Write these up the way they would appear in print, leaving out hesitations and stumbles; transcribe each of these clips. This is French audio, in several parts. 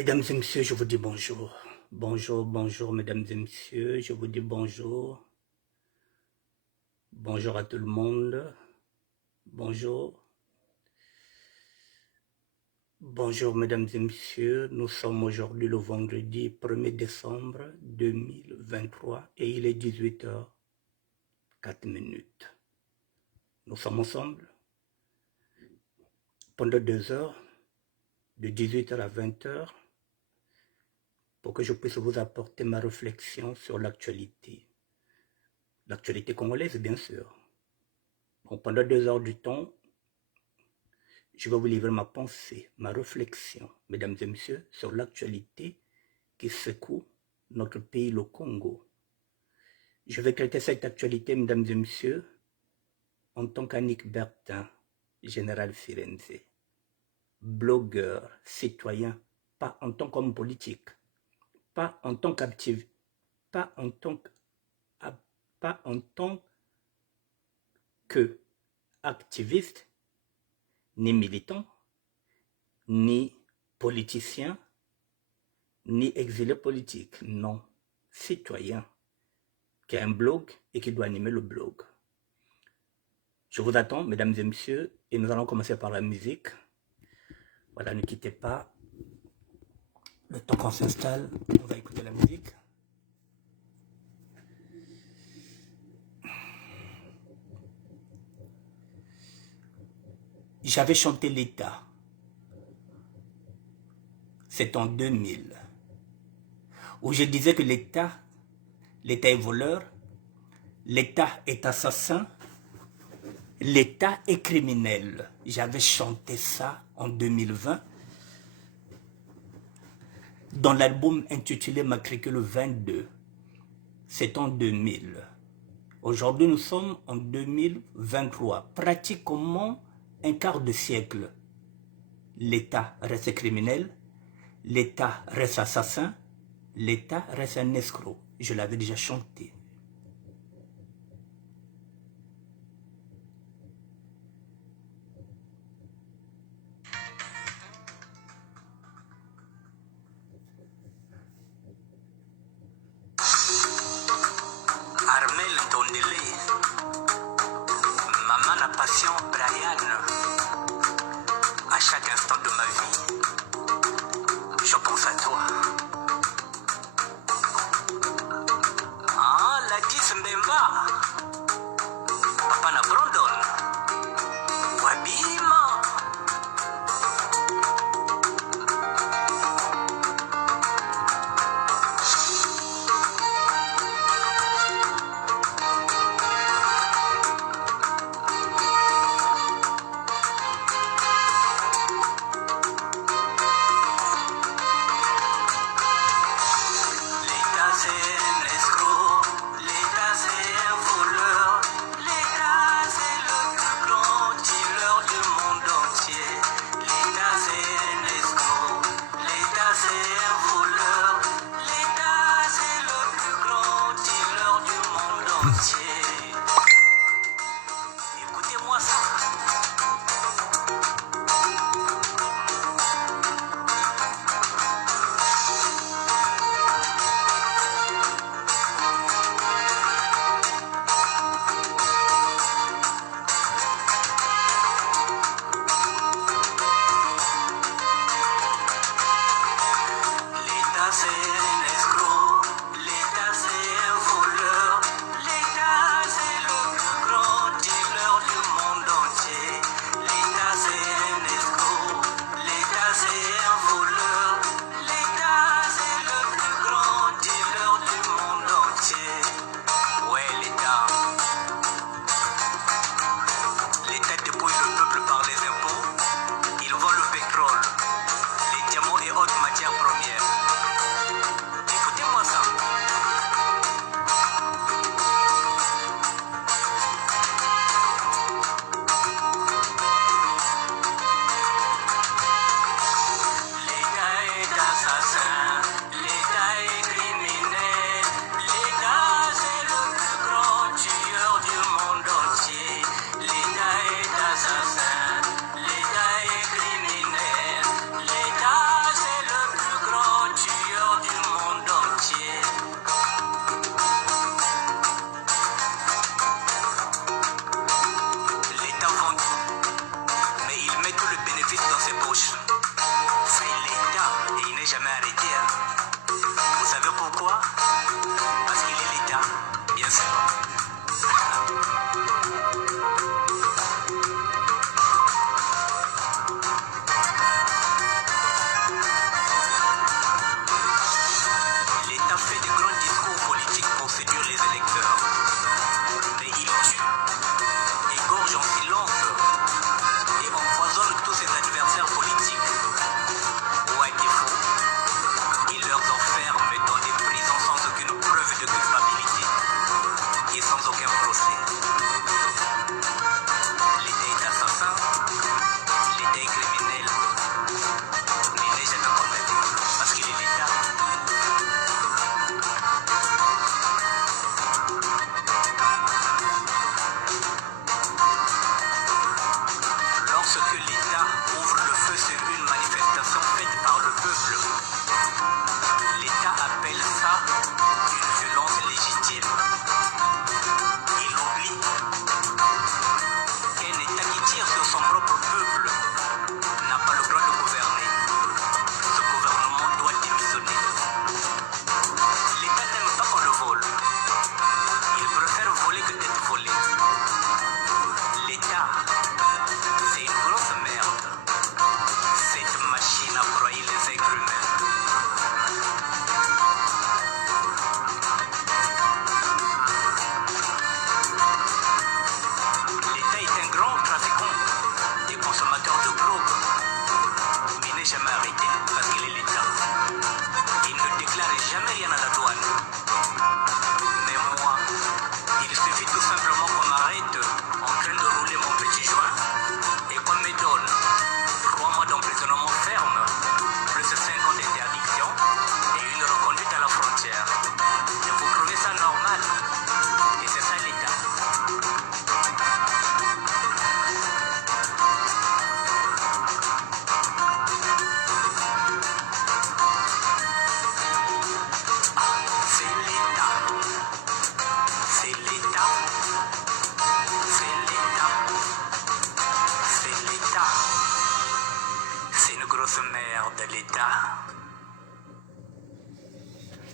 Mesdames et messieurs, je vous dis bonjour. Bonjour, bonjour, mesdames et messieurs, je vous dis bonjour. Bonjour à tout le monde. Bonjour. Bonjour, mesdames et messieurs. Nous sommes aujourd'hui le vendredi 1er décembre 2023 et il est 18h04. Nous sommes ensemble pendant 2 heures, de 18h à 20h, pour que je puisse vous apporter ma réflexion sur l'actualité. L'actualité congolaise, bien sûr. Bon, pendant 2 heures du temps, je vais vous livrer ma pensée, ma réflexion, mesdames et messieurs, sur l'actualité qui secoue notre pays, le Congo. Je vais traiter cette actualité, mesdames et messieurs, en tant qu'Annick Bertin, général Firenze, blogueur, citoyen, pas en tant qu'homme politique, pas en tant qu'activiste, pas en tant que activiste, ni militant, ni politicien, ni exilé politique, non, citoyen, qui a un blog et qui doit animer le blog. Je vous attends, mesdames et messieurs, et nous allons commencer par la musique. Voilà, ne quittez pas. Le temps qu'on s'installe, on va écouter la musique. J'avais chanté l'État. C'est en 2000. Où je disais que l'État est voleur, l'État est assassin, l'État est criminel. J'avais chanté ça en 2020 dans l'album intitulé Matricule 22. C'est en 2000. Aujourd'hui, nous sommes en 2023. Pratiquement un quart de siècle. L'État reste criminel, l'État reste assassin, l'État reste un escroc. Je l'avais déjà chanté. Armel Tondele, maman la passion Brian, à chaque instant de ma vie, je pense à toi. Ah, la 10 Mbemba, Papa na Brandon, Wabima. Écoutez-moi ça. L'État c'est un escroc, l'État c'est un voleur, l'État de l'État.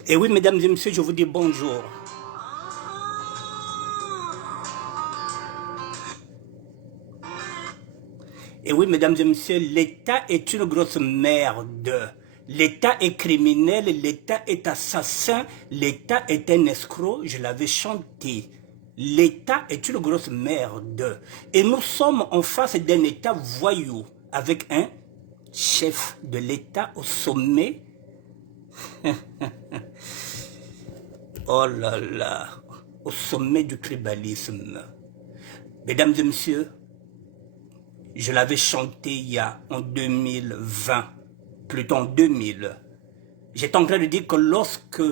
Et oui, mesdames et messieurs, je vous dis bonjour. Et oui, mesdames et messieurs, l'État est une grosse merde. L'État est criminel, l'État est assassin, l'État est un escroc, je l'avais chanté. L'État est une grosse merde. Et nous sommes en face d'un État voyou, avec un chef de l'État au sommet. Oh là là, au sommet du tribalisme. Mesdames et messieurs, je l'avais chanté en 2020, plutôt en 2000. J'étais en train de dire que lorsque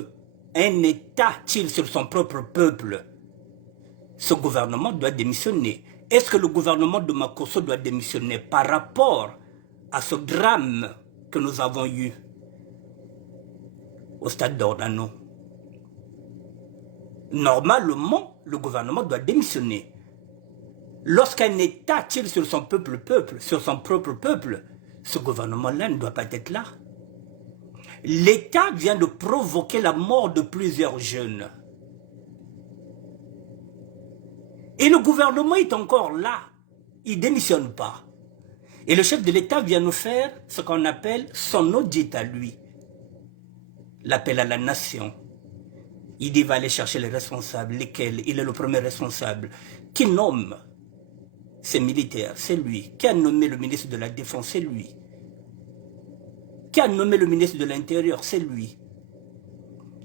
un État tire sur son propre peuple, ce gouvernement doit démissionner. Est-ce que le gouvernement de Makosso doit démissionner par rapport à ce drame que nous avons eu au stade d'Ornano? Normalement, le gouvernement doit démissionner. Lorsqu'un État tire sur son sur son propre peuple, ce gouvernement-là ne doit pas être là. L'État vient de provoquer la mort de plusieurs jeunes. Et le gouvernement est encore là. Il ne démissionne pas. Et le chef de l'État vient nous faire ce qu'on appelle son audit à lui. L'appel à la nation. Il dit qu'il va aller chercher les responsables, lesquels il est le premier responsable. Qui nomme ces militaires? C'est lui. Qui a nommé le ministre de la Défense? C'est lui. Qui a nommé le ministre de l'Intérieur? C'est lui.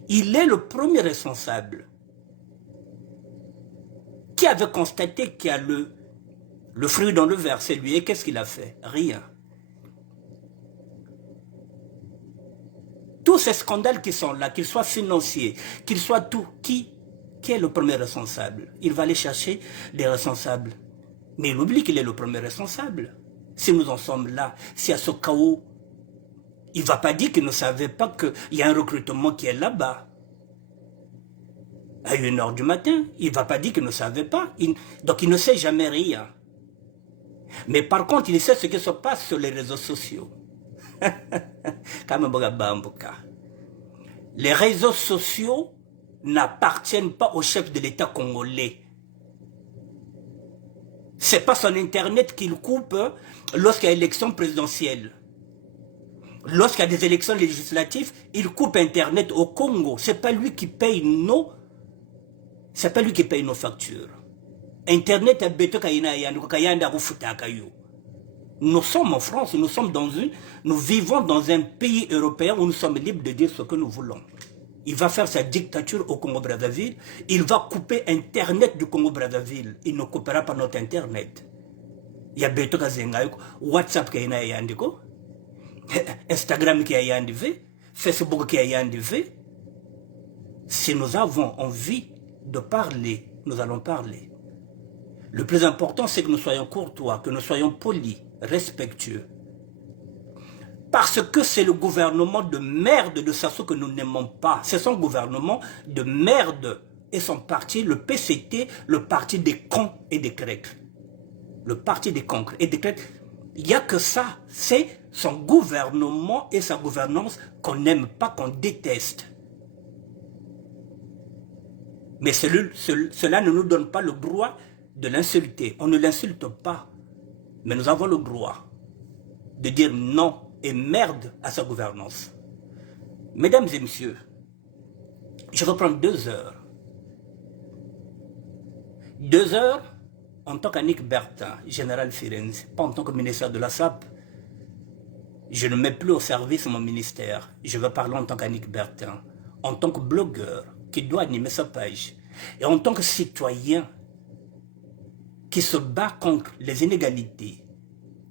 Il est le premier responsable. Qui avait constaté qu'il y a le fruit dans le verre? C'est lui. Et qu'est-ce qu'il a fait? Rien. Tous ces scandales qui sont là, qu'ils soient financiers, qu'ils soient tout, qui est le premier responsable? Il va aller chercher des responsables. Mais il oublie qu'il est le premier responsable. Si nous en sommes là, si à ce chaos, il ne va pas dire qu'il ne savait pas qu'il y a un recrutement qui est là-bas. À 1h du matin, il ne va pas dire qu'il ne savait pas. Donc il ne sait jamais rien. Mais par contre, il sait ce qui se passe sur les réseaux sociaux. Les réseaux sociaux n'appartiennent pas au chef de l'État congolais. Ce n'est pas son Internet qu'il coupe lorsqu'il y a élection présidentielle. Lorsqu'il y a des élections législatives, il coupe Internet au Congo. Ce n'est pas lui qui paye nos factures. Internet est béto Nous sommes en France, nous vivons dans un pays européen où nous sommes libres de dire ce que nous voulons. Il va faire sa dictature au Congo-Brazzaville, il va couper Internet du Congo-Brazzaville, il ne coupera pas notre Internet. Il y a Beto Kazengayo, WhatsApp qui est yandiko, Instagram qui est yandivé, Facebook qui est yandivé. Si nous avons envie de parler, nous allons parler. Le plus important, c'est que nous soyons courtois, que nous soyons polis, respectueux. Parce que c'est le gouvernement de merde de Sassou que nous n'aimons pas. C'est son gouvernement de merde et son parti, le PCT, le parti des cons et des grecs. Le parti des cons et des grecs. Il n'y a que ça. C'est son gouvernement et sa gouvernance qu'on n'aime pas, qu'on déteste. Mais cela ne nous donne pas le droit de l'insulter. On ne l'insulte pas. Mais nous avons le droit de dire non et merde à sa gouvernance. Mesdames et messieurs, je vais prendre 2 heures. 2 heures en tant qu'Annick Bertin, général Firenze, pas en tant que ministère de la SAP. Je ne mets plus au service mon ministère. Je vais parler en tant qu'Annick Bertin, en tant que blogueur qui doit animer sa page, et en tant que citoyen qui se bat contre les inégalités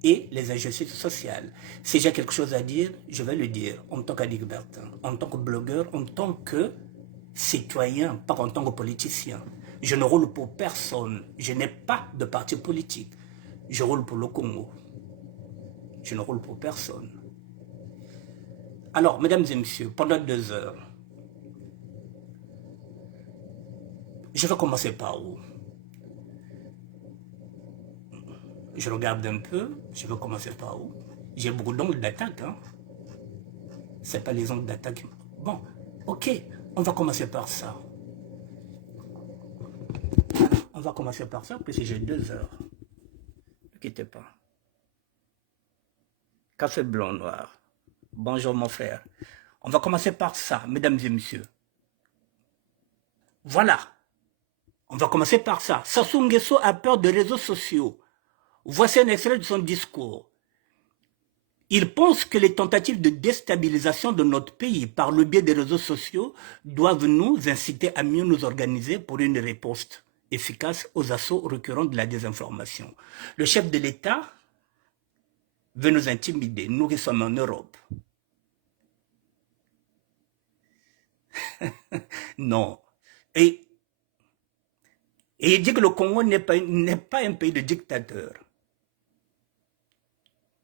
et les injustices sociales. Si j'ai quelque chose à dire, je vais le dire en tant qu'Annick Bertin, en tant que blogueur, en tant que citoyen, pas en tant que politicien. Je ne roule pour personne. Je n'ai pas de parti politique. Je roule pour le Congo. Je ne roule pour personne. Alors, mesdames et messieurs, pendant 2 heures, je vais commencer par où? Je regarde un peu, je vais commencer par où? J'ai beaucoup d'angles d'attaque. Hein? c'est pas les ondes d'attaque. Bon, ok, on va commencer par ça. On va commencer par ça, parce que j'ai 2 heures. Ne quittez pas. Café blanc noir. Bonjour mon frère. On va commencer par ça, mesdames et messieurs. Voilà. On va commencer par ça. Sassou Nguesso a peur des réseaux sociaux. Voici un extrait de son discours. Il pense que les tentatives de déstabilisation de notre pays par le biais des réseaux sociaux doivent nous inciter à mieux nous organiser pour une réponse efficace aux assauts récurrents de la désinformation. Le chef de l'État veut nous intimider, nous qui sommes en Europe. Non. Et il dit que le Congo n'est pas un pays de dictateurs.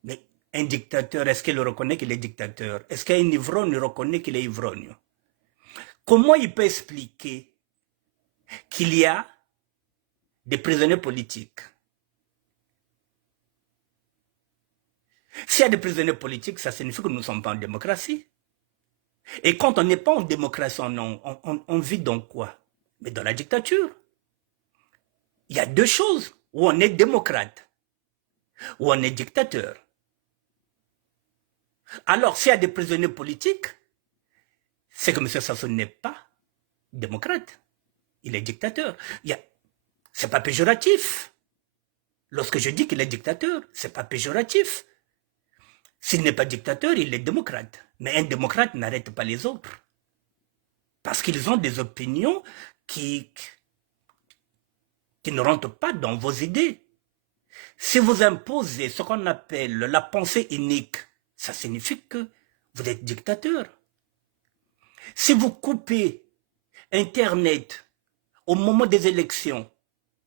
Mais un dictateur, est-ce qu'il reconnaît qu'il est dictateur? Est-ce qu'un ivrogne reconnaît qu'il est ivrogne? Comment il peut expliquer qu'il y a des prisonniers politiques? S'il y a des prisonniers politiques, ça signifie que nous ne sommes pas en démocratie. Et quand on n'est pas en démocratie, on vit dans quoi? Mais dans la dictature. Il y a 2 choses, où on est démocrate, où on est dictateur. Alors, s'il y a des prisonniers politiques, c'est que M. Sassou n'est pas démocrate. Il est dictateur. C'est pas péjoratif. Lorsque je dis qu'il est dictateur, c'est pas péjoratif. S'il n'est pas dictateur, il est démocrate. Mais un démocrate n'arrête pas les autres. Parce qu'ils ont des opinions qui ne rentrent pas dans vos idées. Si vous imposez ce qu'on appelle la pensée unique, ça signifie que vous êtes dictateur. Si vous coupez Internet au moment des élections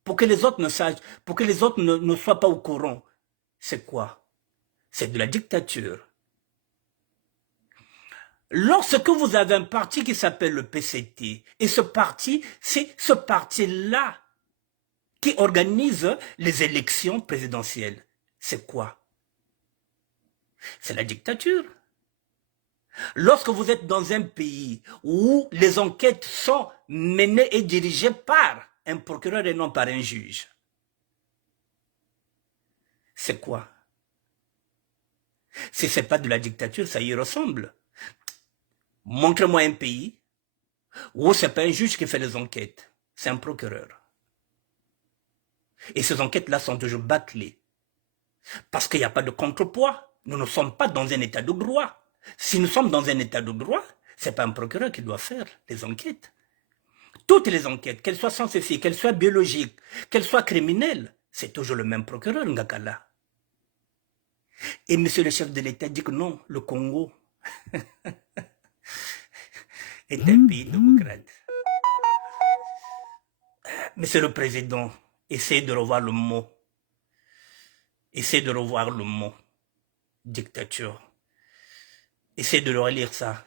pour que les autres ne sachent, pour que les autres ne soient pas au courant, c'est quoi? C'est de la dictature. Lorsque vous avez un parti qui s'appelle le PCT, et ce parti, c'est ce parti-là qui organise les élections présidentielles, c'est quoi? C'est la dictature. Lorsque vous êtes dans un pays où les enquêtes sont menées et dirigées par un procureur et non par un juge, c'est quoi? Si ce n'est pas de la dictature, ça y ressemble. Montrez-moi un pays où ce n'est pas un juge qui fait les enquêtes, c'est un procureur. Et ces enquêtes-là sont toujours bâclées. Parce qu'il n'y a pas de contrepoids. Nous ne sommes pas dans un état de droit. Si nous sommes dans un état de droit, ce n'est pas un procureur qui doit faire les enquêtes. Toutes les enquêtes, qu'elles soient scientifiques, qu'elles soient biologiques, qu'elles soient criminelles, c'est toujours le même procureur, Ngakala. Et monsieur le chef de l'État dit que non, le Congo est un pays démocrate. Monsieur le Président, essayez de revoir le mot. Essayez de revoir le mot dictature. Essayez de relire ça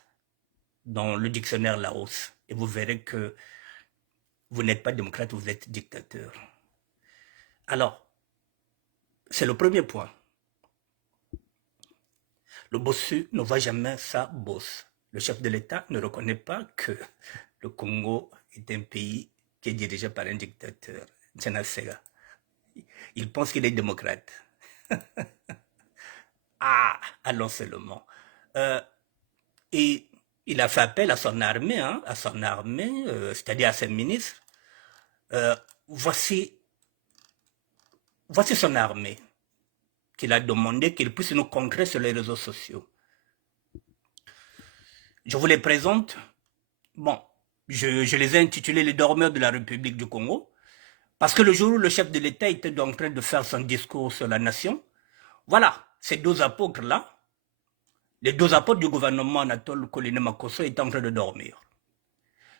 dans le dictionnaire Laos et vous verrez que vous n'êtes pas démocrate, vous êtes dictateur. Alors, c'est le premier point. Le bossu ne voit jamais sa bosse. Le chef de l'État ne reconnaît pas que le Congo est un pays qui est dirigé par un dictateur, Tchanasega. Il pense qu'il est démocrate. Ah, allons seulement. Et il a fait appel à son armée, c'est-à-dire à ses ministres. Voici son armée qu'il a demandé qu'il puisse nous contrer sur les réseaux sociaux. Je vous les présente. Bon, je les ai intitulés les dormeurs de la République du Congo, parce que le jour où le chef de l'État était en train de faire son discours sur la nation, voilà, ces 2 apôtres-là, les 2 apôtres du gouvernement Anatole Koliné Makosso étaient en train de dormir.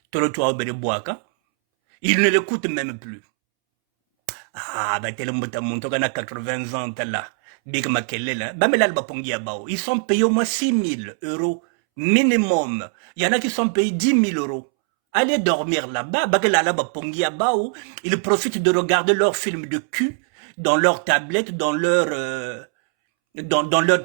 Torotoa Obereboaka, ils ne l'écoutent même plus. Ah, bah, tel a 80 ans, là. Big Makelela, ils sont payés au moins 6 000 € minimum. Il y en a qui sont payés 10 000 €. Allez dormir là-bas, ils profitent de regarder leurs films de cul dans leur tablette, dans leur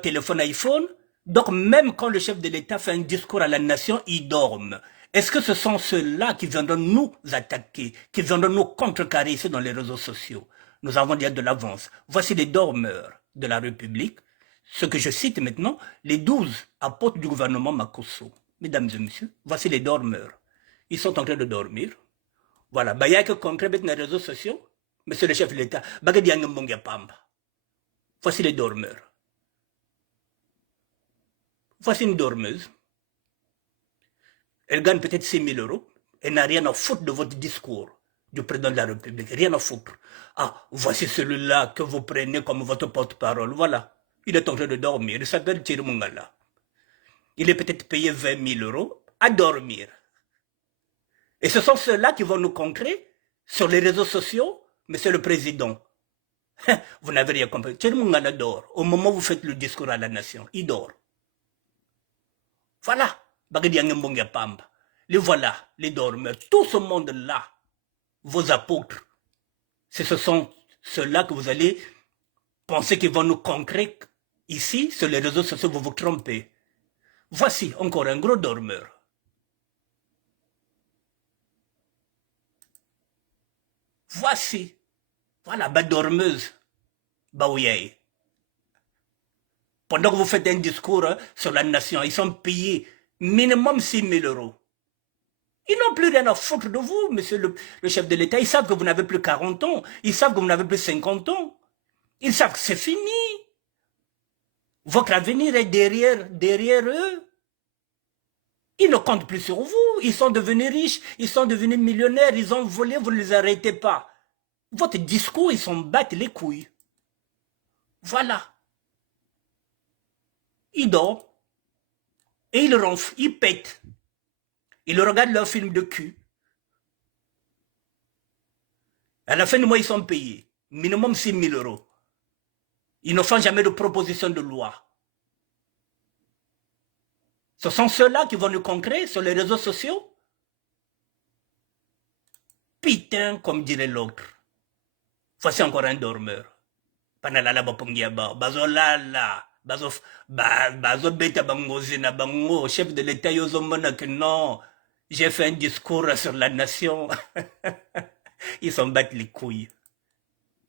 téléphone iPhone. Donc même quand le chef de l'État fait un discours à la nation, ils dorment. Est-ce que ce sont ceux-là qui viendront nous attaquer, qui viendront nous contrecarrer ici dans les réseaux sociaux? Nous avons déjà de l'avance. Voici les dormeurs de la République, ce que je cite maintenant, les 12 apôtres du gouvernement Makosso. Mesdames et messieurs, voici les dormeurs. Ils sont en train de dormir. Voilà. Il y a que concret dans les réseaux sociaux. Monsieur le chef de l'État, voici les dormeurs. Voici une dormeuse. Elle gagne peut-être 6 000 euros. Elle n'a rien à foutre de votre discours du président de la République. Rien à foutre. Ah, voici celui-là que vous prenez comme votre porte-parole. Voilà. Il est en train de dormir. Il s'appelle Thierry Mungala. Il est peut-être payé 20 000 euros à dormir. Et ce sont ceux-là qui vont nous concrer sur les réseaux sociaux, monsieur le président. Vous n'avez rien compris. Thierry Mungala dort. Au moment où vous faites le discours à la nation, il dort. Voilà. Les voilà, les dormeurs. Tout ce monde-là, vos apôtres, ce sont ceux-là que vous allez penser qu'ils vont nous concrer ici, sur les réseaux sociaux, vous vous trompez. Voici encore un gros dormeur. Voici. Voilà, ma dormeuse. Baouyei. Pendant que vous faites un discours sur la nation, ils sont payés minimum 6 000 euros. Ils n'ont plus rien à foutre de vous, monsieur le chef de l'État. Ils savent que vous n'avez plus 40 ans. Ils savent que vous n'avez plus 50 ans. Ils savent que c'est fini. Votre avenir est derrière eux. Ils ne comptent plus sur vous. Ils sont devenus riches. Ils sont devenus millionnaires. Ils ont volé. Vous ne les arrêtez pas. Votre discours, ils s'en battent les couilles. Voilà. Ils dorment. Et ils ronflent. Ils pètent. Ils regardent leur film de cul. À la fin du mois, ils sont payés. Minimum 6 000 euros. Ils ne font jamais de proposition de loi. Ce sont ceux-là qui vont nous concrer sur les réseaux sociaux. Putain, comme dirait l'autre. Voici encore un dormeur. Panalala bapongiaba. Bazolala. Bazo beta bangozina bango. Chef de l'État yozomona que non. J'ai fait un discours sur la nation. Ils s'en battent les couilles.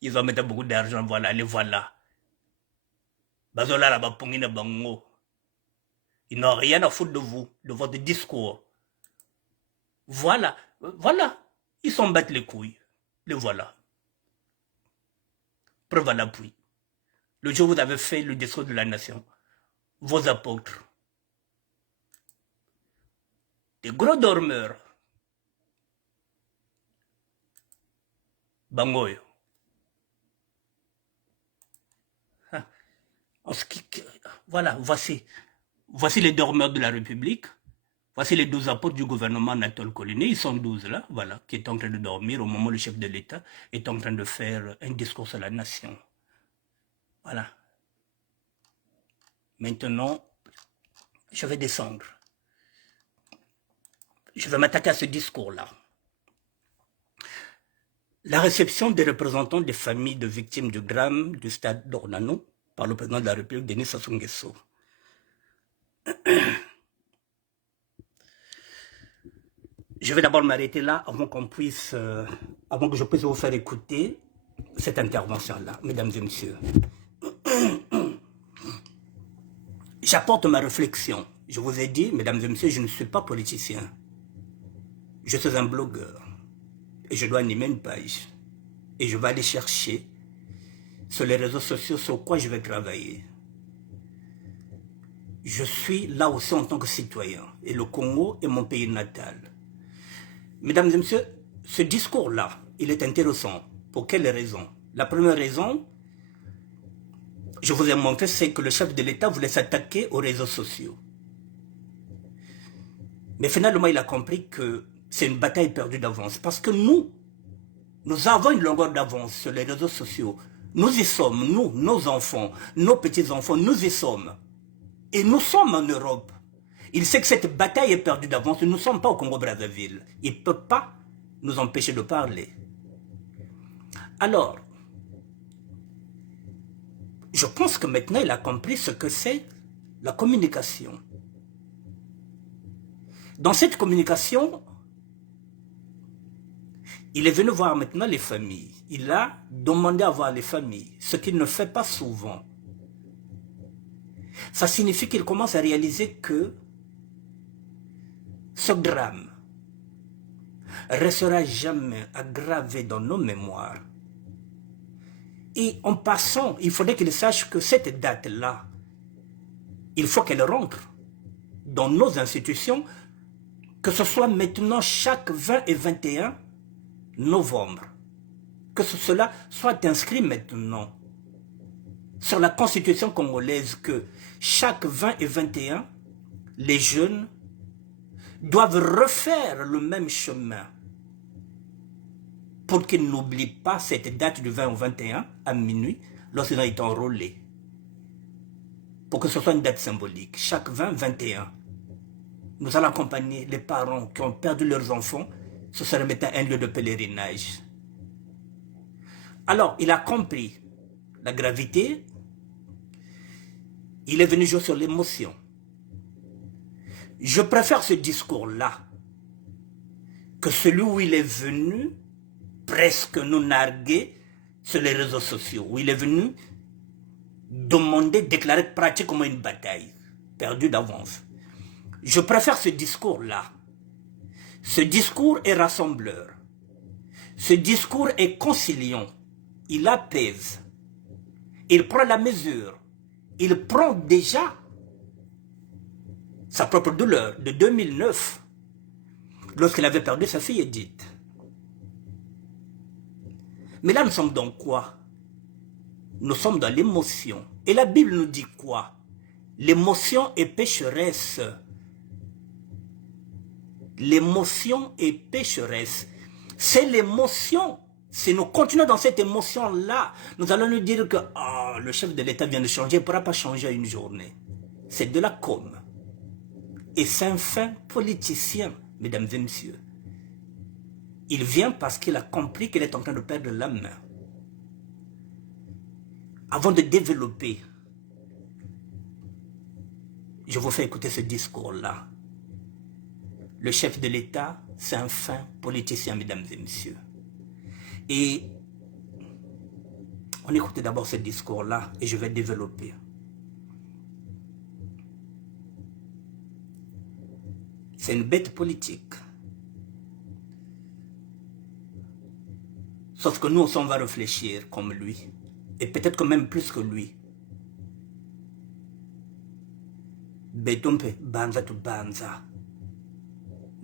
Ils ont mis beaucoup d'argent, voilà, les voilà. Bazolala bapongina bango. Ils n'ont rien à foutre de vous, de votre discours. Voilà, voilà. Ils s'en battent les couilles. Les voilà. Preuve à l'appui. Le jour où vous avez fait le discours de la nation, vos apôtres, des gros dormeurs, bangoyo. Voilà, voici les dormeurs de la République. Voici les 12 apôtres du gouvernement Anatole Coliné. Ils sont 12 là, voilà, qui est en train de dormir au moment où le chef de l'État est en train de faire un discours sur la nation. Voilà. Maintenant, je vais descendre. Je vais m'attaquer à ce discours-là. La réception des représentants des familles de victimes du drame du stade d'Ornano par le président de la République, Denis Sassou Nguesso. Je vais d'abord m'arrêter là avant que je puisse vous faire écouter cette intervention-là, mesdames et messieurs. J'apporte ma réflexion. Je vous ai dit, mesdames et messieurs, je ne suis pas politicien. Je suis un blogueur. Et je dois animer une page. Et je vais aller chercher sur les réseaux sociaux sur quoi je vais travailler. Je suis là aussi en tant que citoyen. Et le Congo est mon pays natal. Mesdames et messieurs, ce discours-là, il est intéressant. Pour quelles raisons? La première raison, je vous ai montré, c'est que le chef de l'État voulait s'attaquer aux réseaux sociaux. Mais finalement, il a compris que c'est une bataille perdue d'avance. Parce que nous avons une longueur d'avance sur les réseaux sociaux. Nous y sommes, nous, nos enfants, nos petits-enfants, nous y sommes. Et nous sommes en Europe. Il sait que cette bataille est perdue d'avance. Nous ne sommes pas au Congo-Brazzaville. Il ne peut pas nous empêcher de parler. Alors, je pense que maintenant il a compris ce que c'est la communication. Dans cette communication, il est venu voir maintenant les familles. Il a demandé à voir les familles, ce qu'il ne fait pas souvent. Ça signifie qu'il commence à réaliser que ce drame restera jamais aggravé dans nos mémoires. Et en passant, il faudrait qu'il sache que cette date-là, il faut qu'elle rentre dans nos institutions, que ce soit maintenant chaque 20 et 21 novembre. Que cela soit inscrit maintenant sur la Constitution congolaise, que chaque 20 et 21, les jeunes doivent refaire le même chemin pour qu'ils n'oublient pas cette date du 20 au 21 à minuit lorsqu'ils ont été enrôlés. Pour que ce soit une date symbolique. Chaque 20-21, nous allons accompagner les parents qui ont perdu leurs enfants. Ce serait maintenant un lieu de pèlerinage. Alors, il a compris la gravité. Il est venu jouer sur l'émotion. Je préfère ce discours-là que celui où il est venu presque nous narguer sur les réseaux sociaux, où il est venu demander, déclarer pratiquement une bataille perdue d'avance. Je préfère ce discours-là. Ce discours est rassembleur. Ce discours est conciliant. Il apaise. Il prend la mesure. Il prend déjà sa propre douleur de 2009, lorsqu'il avait perdu sa fille Edith. Mais là, nous sommes dans quoi? Nous sommes dans l'émotion. Et la Bible nous dit quoi? L'émotion est pécheresse. L'émotion est pécheresse. C'est l'émotion. Si nous continuons dans cette émotion-là, nous allons nous dire que le chef de l'État vient de changer, il ne pourra pas changer une journée. C'est de la com. Et c'est un fin politicien, mesdames et messieurs. Il vient parce qu'il a compris qu'il est en train de perdre la main. Avant de développer, je vous fais écouter ce discours-là. Le chef de l'État, c'est un fin politicien, mesdames et messieurs. Et on écoute d'abord ce discours-là et je vais développer. C'est une bête politique. Sauf que nous, on va réfléchir comme lui. Et peut-être que même plus que lui. Betompe, banza to banza.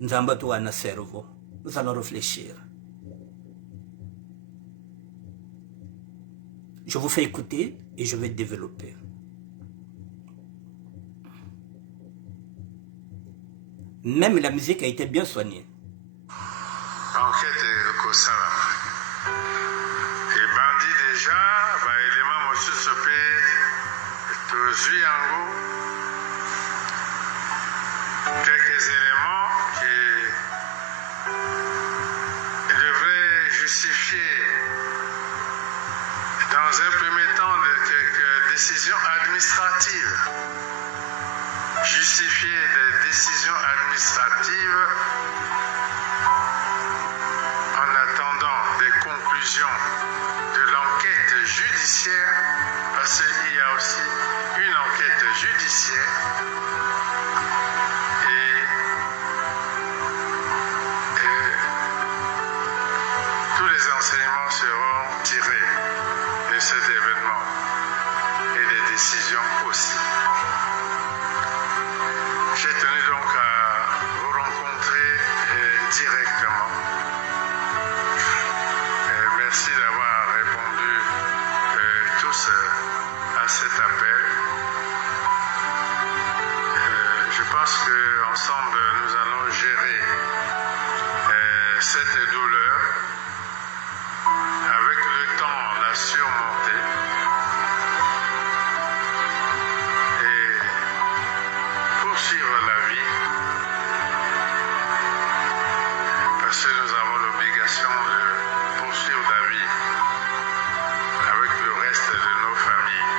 Nzamba to wana cerveau. Nous allons réfléchir. Je vous fais écouter et je vais développer. Même la musique a été bien soignée. Enquête de Kosala. Et bandit déjà, élément monsieur Sopé, Tozu Yango. Quelques éléments qui devraient justifier, dans un premier temps, de quelques décisions administratives. Justifier des décisions administratives en attendant des conclusions de l'enquête judiciaire, parce qu'il y a aussi une enquête judiciaire et tous les enseignements seront tirés de cet événement et des décisions aussi. J'ai tenu donc à vous rencontrer directement. Merci d'avoir répondu tous à cet appel. Je pense qu'ensemble, nous allons gérer cette douleur, avec le temps la surmonter. Poursuivre la vie, parce que nous avons l'obligation de poursuivre la vie avec le reste de nos familles.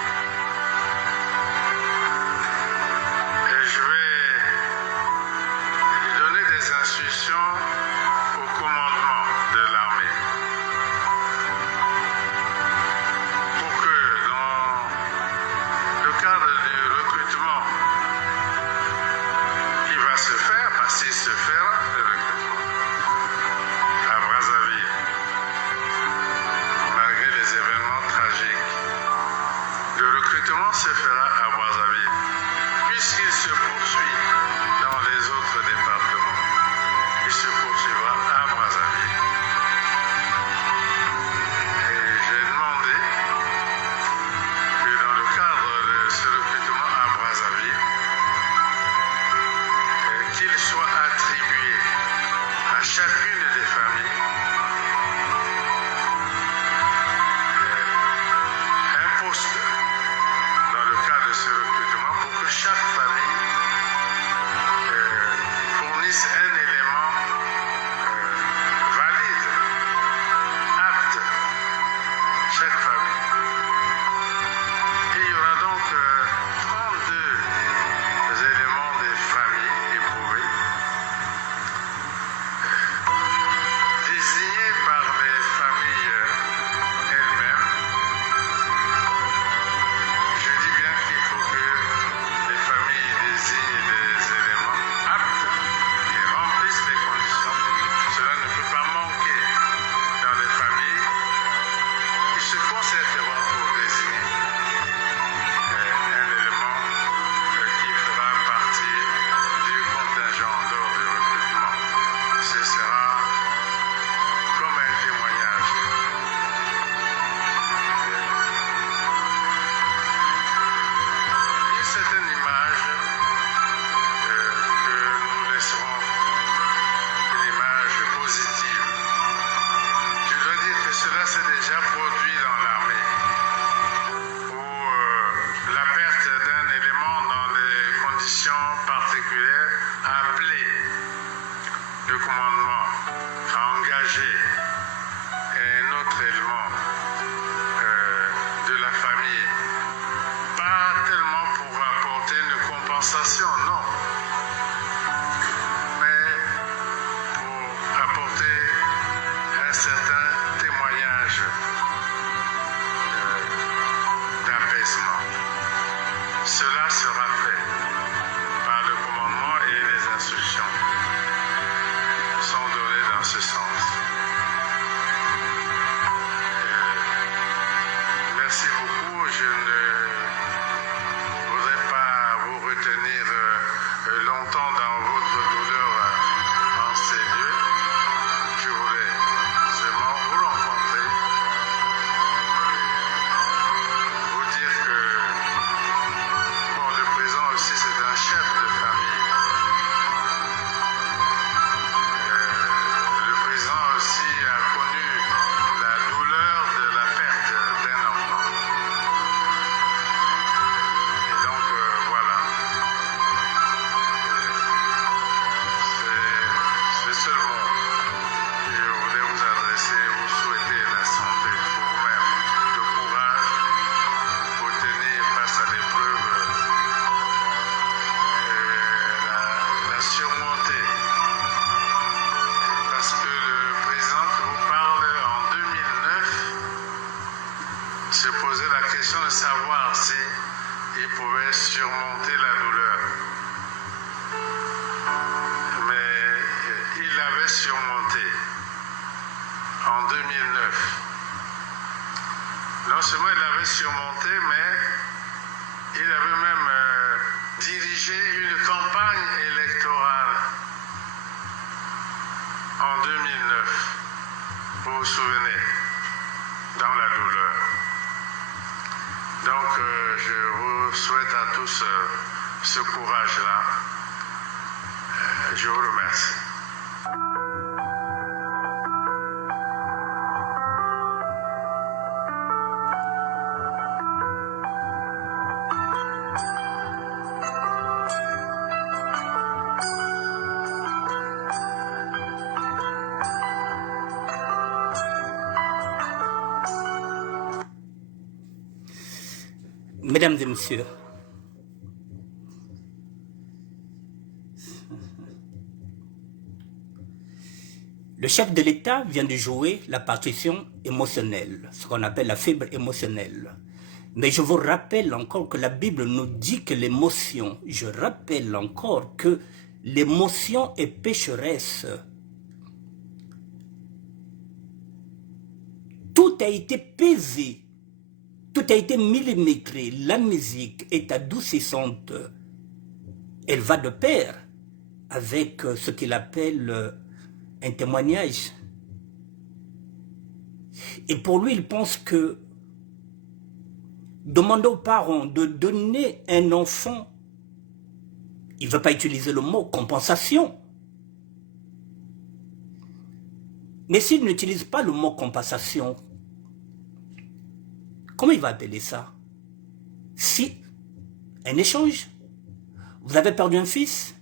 recrutement se fera à Brazzaville, puisqu'il se poursuit dans les autres départements. Il se poursuivra à Brazzaville. Et j'ai demandé que dans le cadre de ce recrutement à Brazzaville, qu'il soit attribué à chacune des familles un poste dans le cadre de ce recrutement pour que chaque famille fournisse un élément valide, apte, chaque famille. Et il y aura donc 32 éléments des familles éprouvées, désignés par les familles elles-mêmes. Je dis bien qu'il faut que les familles désignent des éléments aptes et remplissent les conditions. Cela ne peut pas manquer dans les familles qui se concerteront pour désigner un élément qui fera partie du contingent lors du recrutement. Ce sera comme un témoignage. Une certaine image que nous laisserons, une image positive. Je dois dire que cela s'est déjà produit dans l'armée, où la perte d'un élément dans des conditions particulières a appelé le commandement à engager un autre élément de la famille, pas tellement pour apporter une compensation, non, mais pour apporter un certain témoignage d'apaisement. Cela sera fait par le commandement et les instructions sont données dans ce sens. Merci beaucoup. Je ne voudrais pas vous retenir longtemps dans votre douleur en ces lieux. Je voulais seulement vous rencontrer et vous dire que le président aussi c'est un chef de famille. Le président aussi a connu la douleur de la perte d'un enfant. Et donc voilà. C'est le seul mot que je voulais vous adresser, vous souhaiter la santé pour vous-même, le courage pour tenir face à l'épreuve, la surmonter. Parce que le président qui vous parle en 2009 se posait la question de savoir si il pouvait surmonter la douleur. Mais il l'avait surmonté en 2009. Non seulement il l'avait surmonté, mais il avait même dirigé une campagne électorale en 2009, vous vous souvenez, dans la douleur. Donc je vous souhaite à tous ce courage-là. Je vous remercie. Mesdames et messieurs, le chef de l'État vient de jouer la partition émotionnelle, ce qu'on appelle la fibre émotionnelle. Mais je vous rappelle encore que la Bible nous dit que l'émotion, je rappelle encore que l'émotion est pécheresse. Tout a été pesé Tout a été millimétré. La musique est adoucissante. Elle va de pair avec ce qu'il appelle un témoignage. Et pour lui, il pense que demander aux parents de donner un enfant, il ne veut pas utiliser le mot compensation. Mais s'il n'utilise pas le mot compensation, comment il va appeler ça? Si un échange, vous avez perdu un fils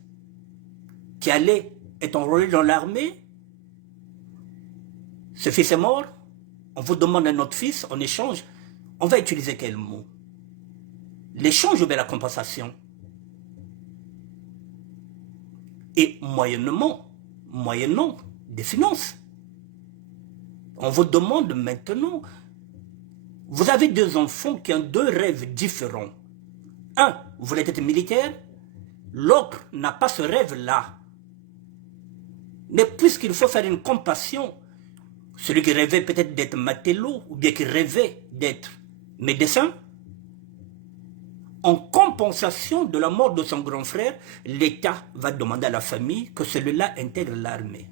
qui allait être enrôlé dans l'armée, ce fils est mort, on vous demande un autre fils en échange, on va utiliser quel mot? L'échange ou bien la compensation? Et moyennement des finances. On vous demande maintenant, vous avez deux enfants qui ont deux rêves différents. Un, vous voulez être militaire, l'autre n'a pas ce rêve-là. Mais puisqu'il faut faire une compassion, celui qui rêvait peut-être d'être matelot, ou bien qui rêvait d'être médecin, en compensation de la mort de son grand frère, l'État va demander à la famille que celui-là intègre l'armée.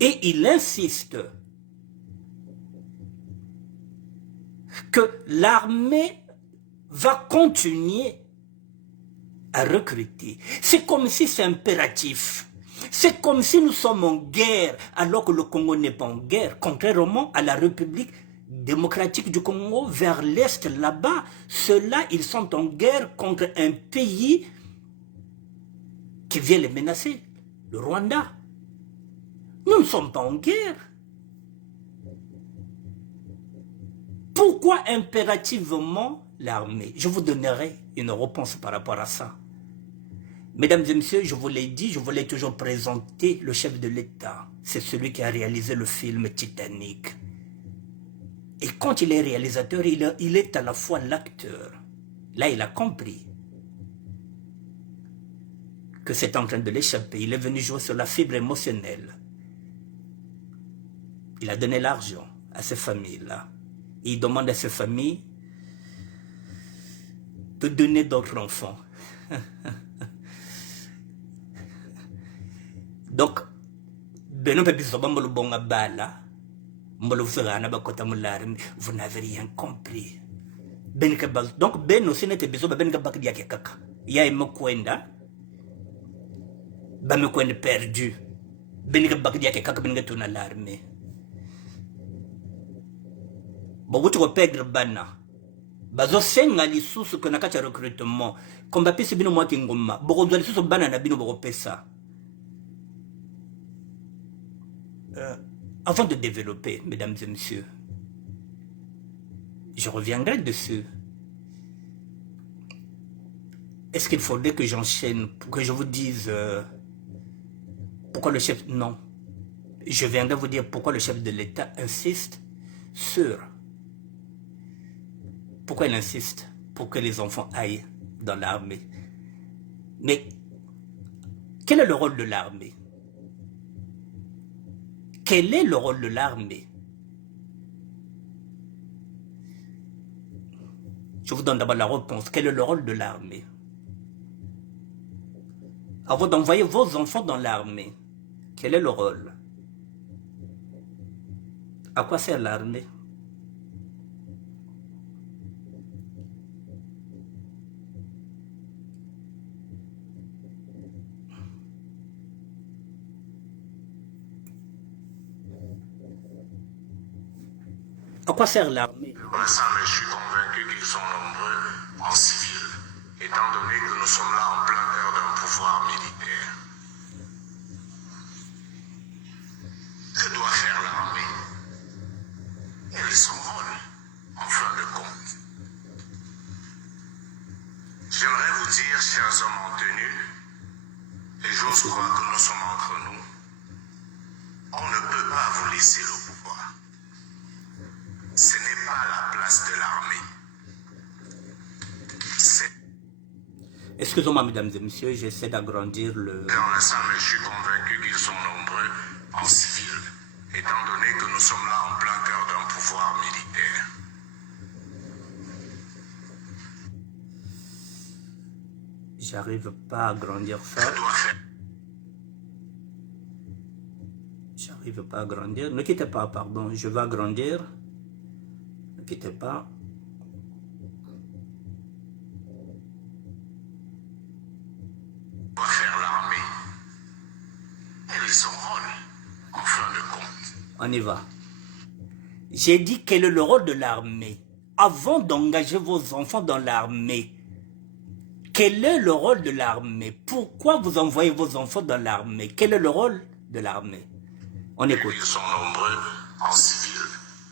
Et il insiste que l'armée va continuer à recruter. C'est comme si c'est impératif. C'est comme si nous sommes en guerre alors que le Congo n'est pas en guerre. Contrairement à la République démocratique du Congo, vers l'Est là-bas, ceux-là, ils sont en guerre contre un pays qui vient les menacer, le Rwanda. Nous ne sommes pas en guerre. Pourquoi impérativement l'armée? Je vous donnerai une réponse par rapport à ça. Mesdames et messieurs, je vous l'ai dit, je vous l'ai toujours présenté, le chef de l'État. C'est celui qui a réalisé le film Titanic. Et quand il est réalisateur, il est à la fois l'acteur. Là, il a compris que c'est en train de l'échapper. Il est venu jouer sur la fibre émotionnelle. Il a donné l'argent à ces familles-là. Il demande à ces familles de donner d'autres enfants. Donc, vous n'avez rien compris. Donc, Ben aussi n'était besoin de Ben Kabak Diakaka. Il y a un Mokwenda, Bamekwenda perdu. Ben Kabak Diakaka, Ben Gatuna l'armée. Bogutu ko perdre bana. Bazo senga lisusu ko nakati recrutement. Komba pisi bino mwaki ngoma. Bogo lisusu bana na bino bogo pesa. Avant de développer, mesdames et messieurs, je reviendrai dessus. Est-ce qu'il faudrait que j'enchaîne, que je vous dise pourquoi le chef... Non. Je viendrai vous dire pourquoi le chef de l'État insiste sur... Pourquoi il insiste pour que les enfants aillent dans l'armée? Mais quel est le rôle de l'armée? Quel est le rôle de l'armée? Je vous donne d'abord la réponse. Quel est le rôle de l'armée? Avant d'envoyer vos enfants dans l'armée, quel est le rôle? À quoi sert l'armée? À quoi sert l'armée? Mais je suis convaincu qu'ils sont nombreux en civil, étant donné que nous sommes là en plein cœur d'un pouvoir militaire. Que doit faire l'armée? Quel est son rôle, en fin de compte? J'aimerais vous dire, chers hommes en tenue, et j'ose croire que nous sommes entre nous, on ne peut pas vous laisser le pouvoir. Ce n'est pas la place de l'armée. Excusez-moi, mesdames et messieurs, j'essaie d'agrandir le... Dans l'ensemble, je suis convaincu qu'ils sont nombreux en civil, étant donné que nous sommes là en plein cœur d'un pouvoir militaire. J'arrive pas à agrandir ça. J'arrive pas à agrandir. Ne quittez pas, pardon. Je vais agrandir. Ne quittez pas. Faire l'armée. Elle est son rôle, en fin de compte. On y va. J'ai dit quel est le rôle de l'armée. Avant d'engager vos enfants dans l'armée, quel est le rôle de l'armée? Pourquoi vous envoyez vos enfants dans l'armée? Quel est le rôle de l'armée? On écoute. Ils sont nombreux en civil,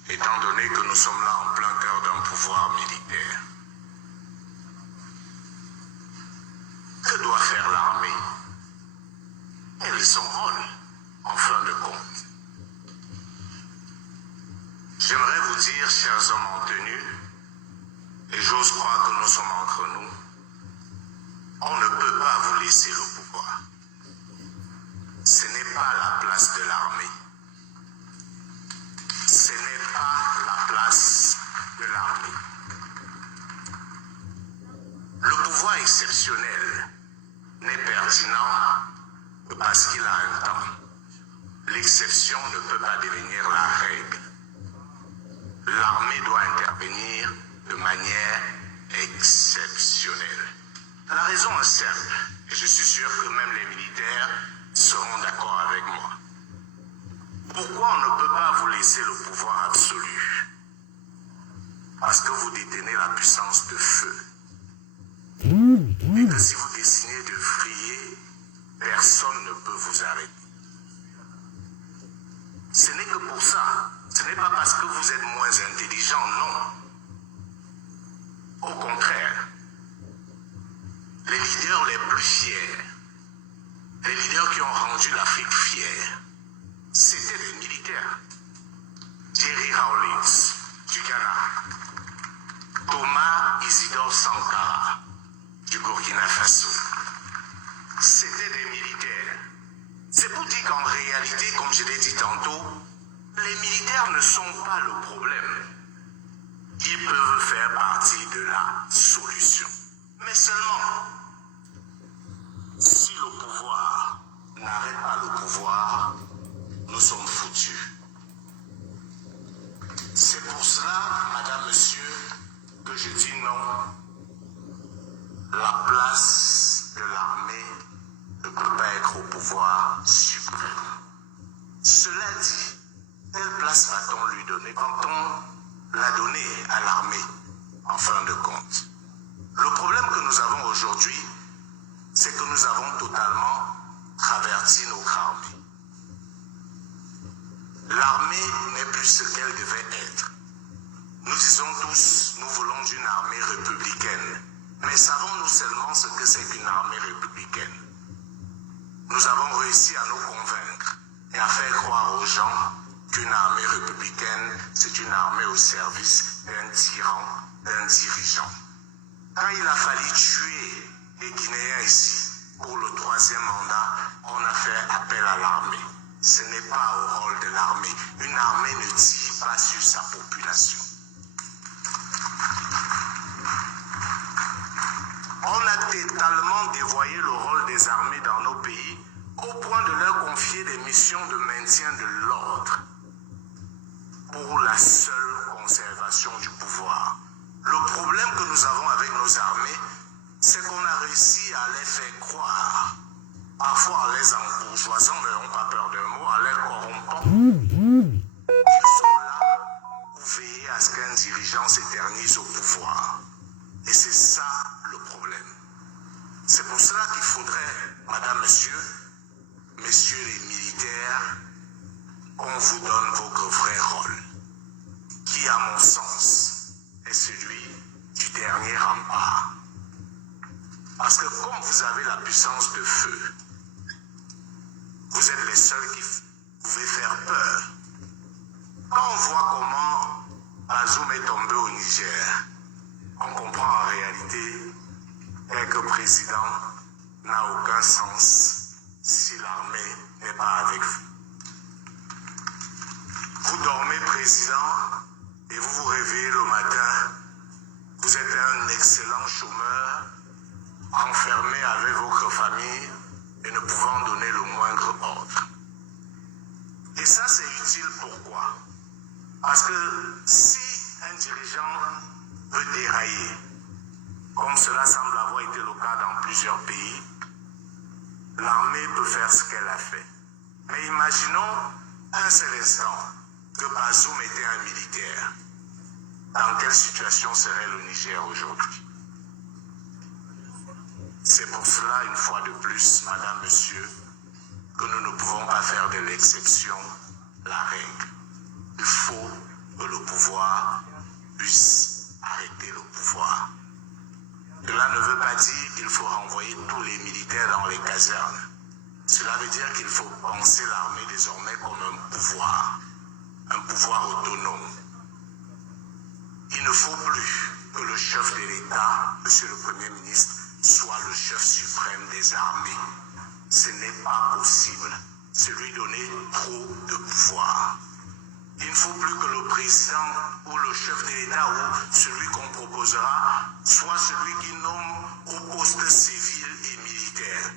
étant donné que nous sommes là en plein cœur d'un pouvoir militaire. Que doit faire l'armée? Elle est son rôle, en fin de compte. J'aimerais vous dire, chers hommes en tenue, et j'ose croire que nous sommes entre nous, on ne peut pas vous laisser le pouvoir. Ce n'est pas la place de l'armée. Ce n'est pas la place de l'armée. Le pouvoir exceptionnel n'est pertinent que parce qu'il a un temps. L'exception ne peut pas devenir la règle. L'armée doit intervenir de manière exceptionnelle. La raison est simple, et je suis sûr que même les militaires seront d'accord avec moi. Pourquoi on ne peut pas vous laisser le pouvoir absolu? Parce que vous détenez la puissance de feu. Et que si vous décidez de vriller, personne ne peut vous arrêter. Ce n'est que pour ça. Ce n'est pas parce que vous êtes moins intelligent, non. Au contraire, les leaders les plus fiers, les leaders qui ont rendu l'Afrique fière, c'était des militaires. Jerry Rawlings, du Ghana. Thomas Isidore Sankara, du Burkina Faso. C'était des militaires. C'est pour dire qu'en réalité, comme je l'ai dit tantôt, les militaires ne sont pas le problème. Ils peuvent faire partie de la solution. Mais seulement, si le pouvoir n'arrête pas le pouvoir, nous sommes foutus. C'est pour cela, madame, monsieur, que je dis non. La place de l'armée ne peut pas être au pouvoir suprême. Cela dit, quelle place va-t-on lui donner quand on l'a donné à l'armée, en fin de compte? Le problème que nous avons aujourd'hui, c'est que nous avons totalement traversé nos armées. L'armée n'est plus ce qu'elle devait être. Nous disons tous, nous voulons une armée républicaine. Mais savons-nous seulement ce que c'est qu'une armée républicaine? Nous avons réussi à nous convaincre et à faire croire aux gens qu'une armée républicaine, c'est une armée au service d'un tyran, d'un dirigeant. Quand il a fallu tuer les Guinéens ici, pour le 3e mandat, on a fait appel à l'armée. Ce n'est pas au rôle de l'armée. Une armée ne tire pas sur sa population. On a totalement dévoyé le rôle des armées dans nos pays au point de leur confier des missions de maintien de l'ordre pour la seule conservation du pouvoir. Le problème que nous avons avec nos armées, c'est qu'on a réussi à les faire croire, parfois en les embourgeoisant, mais n'ont pas peur d'un mot, en les corrompant. Ils sont là pour veiller à ce qu'un dirigeant s'éternise au pouvoir. Et c'est ça le problème. C'est pour cela qu'il faudrait, madame, monsieur, messieurs les militaires, qu'on vous donne votre vrai rôle, qui, à mon sens, est celui du dernier rempart. Parce que comme vous avez la puissance de feu, vous êtes les seuls qui pouvez faire peur. Quand on voit comment Bazoum est tombé au Niger, on comprend en réalité qu'un président n'a aucun sens si l'armée n'est pas avec vous. Vous dormez, président, et vous vous réveillez le matin. Vous êtes un excellent chômeur, enfermé à émaillé, comme cela semble avoir été le cas dans plusieurs pays, l'armée peut faire ce qu'elle a fait. Mais imaginons un seul instant que Bazoum était un militaire. Dans quelle situation serait le Niger aujourd'hui? C'est pour cela, une fois de plus, madame, monsieur, que nous ne pouvons pas faire de l'exception la règle. Il faut que le pouvoir puisse arrêter le pouvoir. Cela ne veut pas dire qu'il faut renvoyer tous les militaires dans les casernes. Cela veut dire qu'il faut penser l'armée désormais comme un pouvoir autonome. Il ne faut plus que le chef de l'État, monsieur le Premier ministre, soit le chef suprême des armées. Ce n'est pas possible. C'est lui donner trop de pouvoir. Il ne faut plus que le président ou le chef de l'État ou celui qu'on proposera soit celui qui nomme au poste civil et militaire.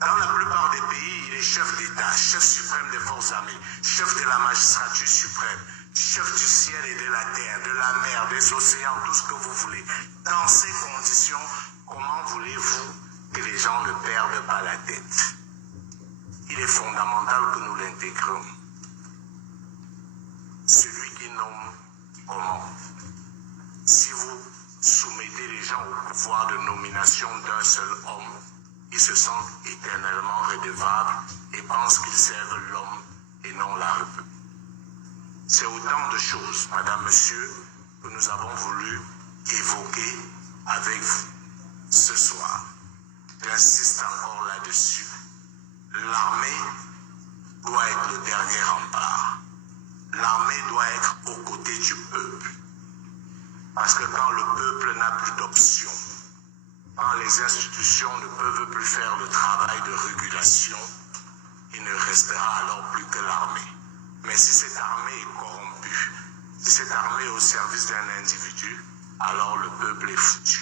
Dans la plupart des pays, il est chef d'État, chef suprême des forces armées, chef de la magistrature suprême, chef du ciel et de la terre, de la mer, des océans, tout ce que vous voulez. Dans ces conditions, comment voulez-vous que les gens ne perdent pas la tête? Il est fondamental que nous l'intégrions. Celui qui nomme comment? Si vous soumettez les gens au pouvoir de nomination d'un seul homme, ils se sentent éternellement redevables et pensent qu'ils servent l'homme et non la République. C'est autant de choses, madame, monsieur, que nous avons voulu évoquer avec vous ce soir. J'insiste encore là-dessus. L'armée doit être le dernier rempart. L'armée doit être aux côtés du peuple. Parce que quand le peuple n'a plus d'option, quand les institutions ne peuvent plus faire le travail de régulation, il ne restera alors plus que l'armée. Mais si cette armée est corrompue, si cette armée est au service d'un individu, alors le peuple est foutu.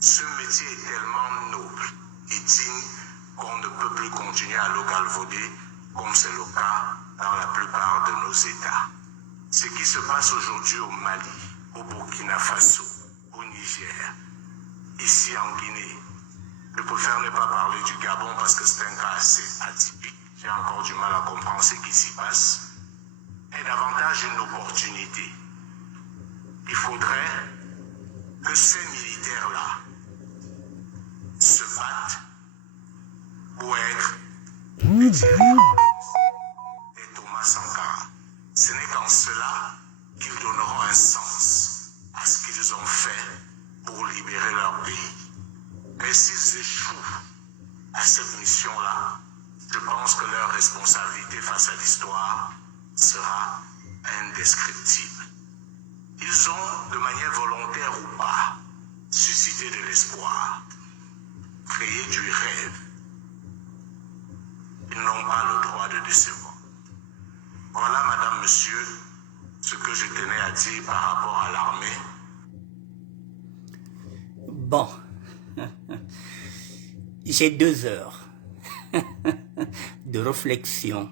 Ce métier est tellement noble et digne qu'on ne peut plus continuer à le galvauder comme c'est le cas dans la plupart de nos États. Ce qui se passe aujourd'hui au Mali, au Burkina Faso, au Niger, ici en Guinée, je préfère ne pas parler du Gabon parce que c'est un cas assez atypique. J'ai encore du mal à comprendre ce qui s'y passe. Est davantage une opportunité. Il faudrait que ces militaires-là se battent pour être les dirigeants et Thomas Sankara. Ce n'est qu'en cela qu'ils donneront un sens à ce qu'ils ont fait pour libérer leur pays. Mais s'ils échouent à cette mission-là, je pense que leur responsabilité face à l'histoire sera indescriptible. Ils ont, de manière volontaire ou pas, suscité de l'espoir, créé du rêve. Ils n'ont pas le droit de décevoir. Voilà, madame, monsieur, ce que je tenais à dire par rapport à l'armée. Bon, j'ai 2 heures de réflexion.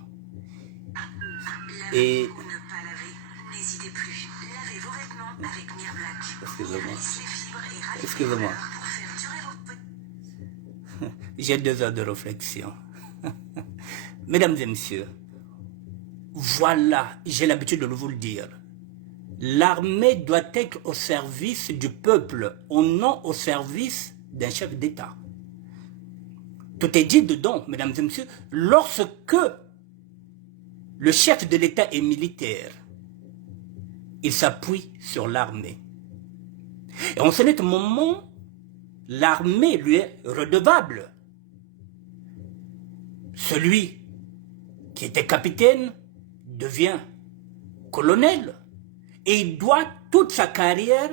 Et... Pour ne pas laver, n'hésitez plus. Lavez vos vêtements avec Mirblack. Excusez-moi. Lisse les fibres et râlez Excusez-moi. les couleurs pour faire durer vos... J'ai 2 heures de réflexion. Mesdames et messieurs, voilà, j'ai l'habitude de vous le dire. L'armée doit être au service du peuple, non au service d'un chef d'État. Tout est dit dedans, mesdames et messieurs, lorsque le chef de l'État est militaire, il s'appuie sur l'armée. Et en ce net moment, l'armée lui est redevable. Celui qui était capitaine devient colonel et il doit toute sa carrière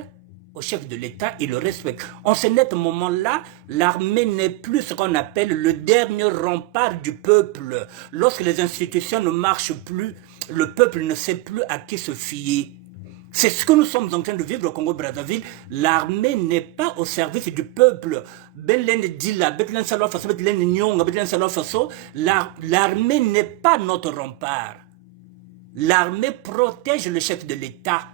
au chef de l'État et le respecte. En ce net moment-là, l'armée n'est plus ce qu'on appelle le dernier rempart du peuple. Lorsque les institutions ne marchent plus, le peuple ne sait plus à qui se fier. C'est ce que nous sommes en train de vivre au Congo-Brazzaville. L'armée n'est pas au service du peuple. L'armée n'est pas notre rempart. L'armée protège le chef de l'État.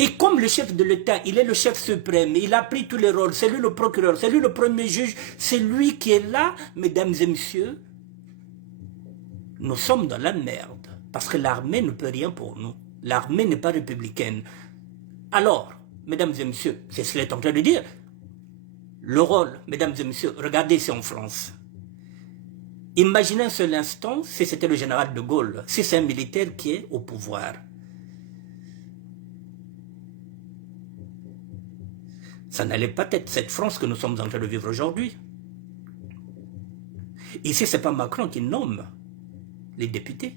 Et comme le chef de l'État, il est le chef suprême, il a pris tous les rôles, c'est lui le procureur, c'est lui le premier juge, c'est lui qui est là, mesdames et messieurs, nous sommes dans la merde. Parce que l'armée ne peut rien pour nous. L'armée n'est pas républicaine. Alors, mesdames et messieurs, c'est ce qu'il est en train de dire. Le rôle, mesdames et messieurs, regardez ici en France. Imaginez un seul instant si c'était le général de Gaulle, si c'est un militaire qui est au pouvoir. Ça n'allait pas être cette France que nous sommes en train de vivre aujourd'hui. Ici, ce n'est pas Macron qui nomme les députés.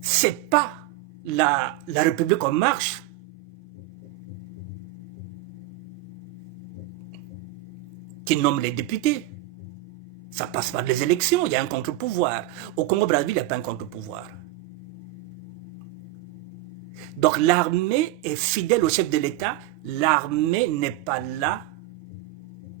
C'est pas la République en marche qui nomme les députés. Ça passe par les élections, il y a un contre-pouvoir. Au Congo-Brazzaville, il n'y a pas un contre-pouvoir. Donc l'armée est fidèle au chef de l'État. L'armée n'est pas là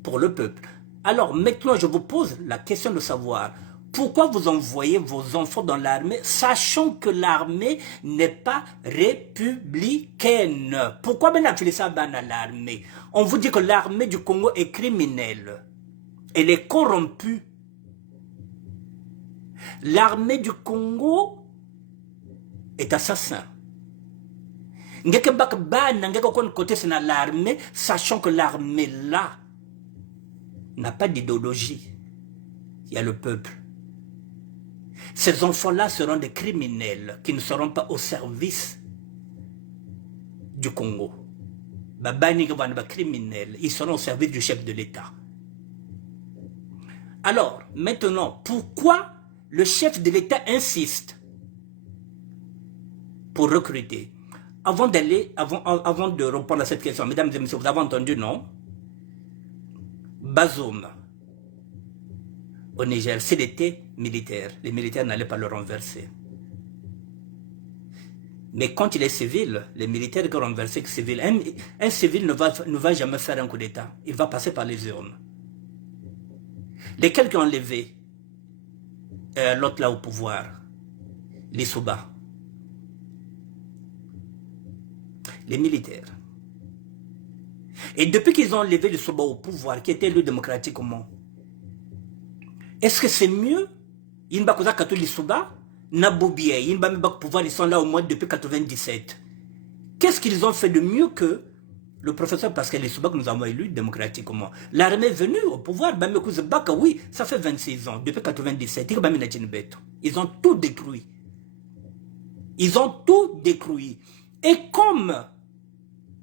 pour le peuple. Alors maintenant, je vous pose la question de savoir pourquoi vous envoyez vos enfants dans l'armée, sachant que l'armée n'est pas républicaine. Pourquoi maintenant appeler ça ban à l'armée? On vous dit que l'armée du Congo est criminelle. Elle est corrompue. L'armée du Congo est assassin. L'armée, sachant que l'armée là n'a pas d'idéologie. Il y a le peuple. Ces enfants-là seront des criminels qui ne seront pas au service du Congo. Criminels, ils seront au service du chef de l'État. Alors, maintenant, pourquoi le chef de l'État insiste pour recruter? Avant de répondre à cette question, mesdames et messieurs, vous avez entendu, non? Bazoum, au Niger, s'il était militaire, les militaires n'allaient pas le renverser. Mais quand il est civil, les militaires qui ont renversé que civil, un civil ne va jamais faire un coup d'État. Il va passer par les urnes. Lesquels qui ont enlevé l'autre là au pouvoir? Les Souba. Les militaires. Et depuis qu'ils ont enlevé le Souba au pouvoir, qui était élu démocratiquement, est-ce que c'est mieux? Ils ne sont pas les Souba, Nabobie, ils ne pouvoir, ils sont là au moins depuis 1997. Qu'est-ce qu'ils ont fait de mieux que le professeur Pascal Lissouba que nous avons élu démocratiquement? L'armée est venue au pouvoir, oui, ça fait 26 ans, depuis 1997. Ils ont tout détruit. Ils ont tout détruit. Et comme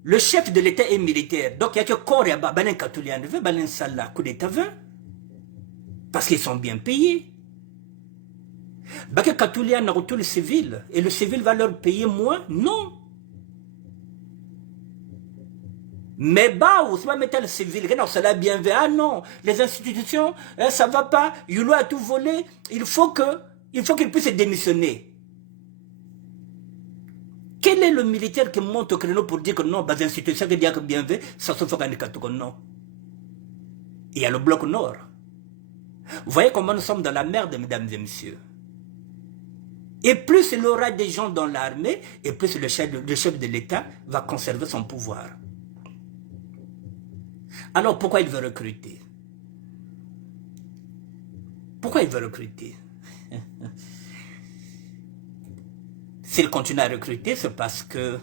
le chef de l'État est militaire, donc il y a que Korea, Banen Katoulian, Banen Salah, coup d'État 20, parce qu'ils sont bien payés. Baké Katoulian a retourné le civil, et le civil va leur payer moins? Non. Mais bah, vous savez mettre le civil, non, cela bien vu. Ah non, les institutions, ça va pas, Yulo a tout volé, il faut qu'il puisse démissionner. Quel est le militaire qui monte au créneau pour dire que non, les institutions qui disent que bien vu, ça se fait quand non? Il y a le bloc nord. Vous voyez comment nous sommes dans la merde, mesdames et messieurs. Et plus il aura des gens dans l'armée, et plus le chef de l'État va conserver son pouvoir. Alors pourquoi il veut recruter? Pourquoi il veut recruter? S'il continue à recruter, c'est parce que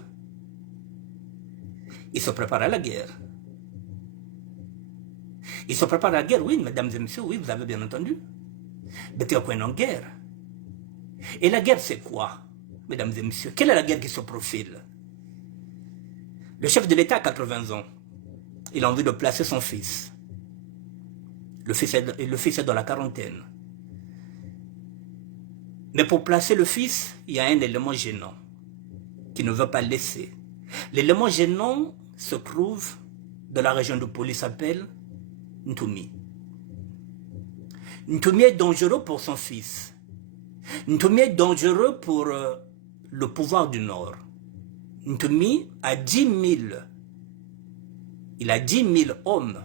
il se prépare à la guerre. Il se prépare à la guerre, oui, mesdames et messieurs, oui, vous avez bien entendu. Mais tu es en guerre. Et la guerre, c'est quoi, mesdames et messieurs? Quelle est la guerre qui se profile? Le chef de l'État a 80 ans. Il a envie de placer son fils. Le fils est dans la quarantaine. Mais pour placer le fils, il y a un élément gênant qui ne veut pas laisser. L'élément gênant se trouve dans la région de Poli, s'appelle Ntoumi. Ntoumi est dangereux pour son fils. Ntoumi est dangereux pour le pouvoir du Nord. Ntoumi a 10 000. Il a 10 000 hommes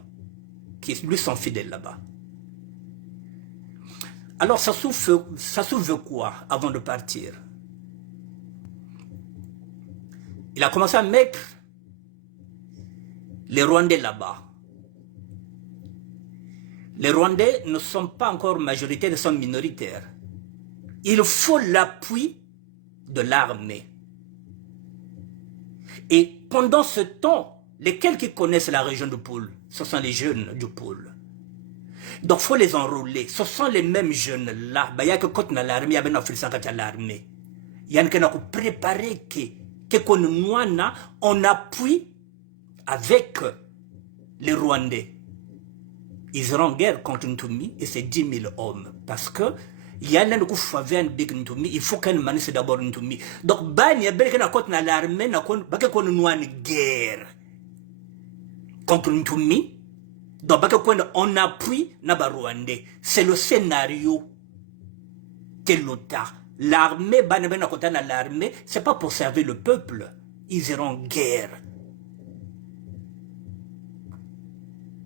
qui lui sont fidèles là-bas. Alors ça souffre quoi avant de partir? Il a commencé à mettre les Rwandais là-bas. Les Rwandais ne sont pas encore majoritaires, ils sont minoritaires. Il faut l'appui de l'armée. Et pendant ce temps, lesquels qui connaissent la région du Pôle, ce sont les jeunes du Pôle. Donc il faut les enrôler. Ce sont les mêmes jeunes-là. Il y a que quand on a l'armée, il y a l'armée. Il y a qui ont préparé que on appuie avec les Rwandais. Ils seront en guerre contre Ntumi et c'est 10 000 hommes. Parce que il y a un Ntumi, il faut qu'un manisse d'abord Ntumi. Donc, il y a l'armée, il y a une guerre contre Ntumi. Donc, on appuie les Rwandais. C'est le scénario que l'OTAN. L'armée, ce n'est pas pour servir le peuple. Ils iront en guerre.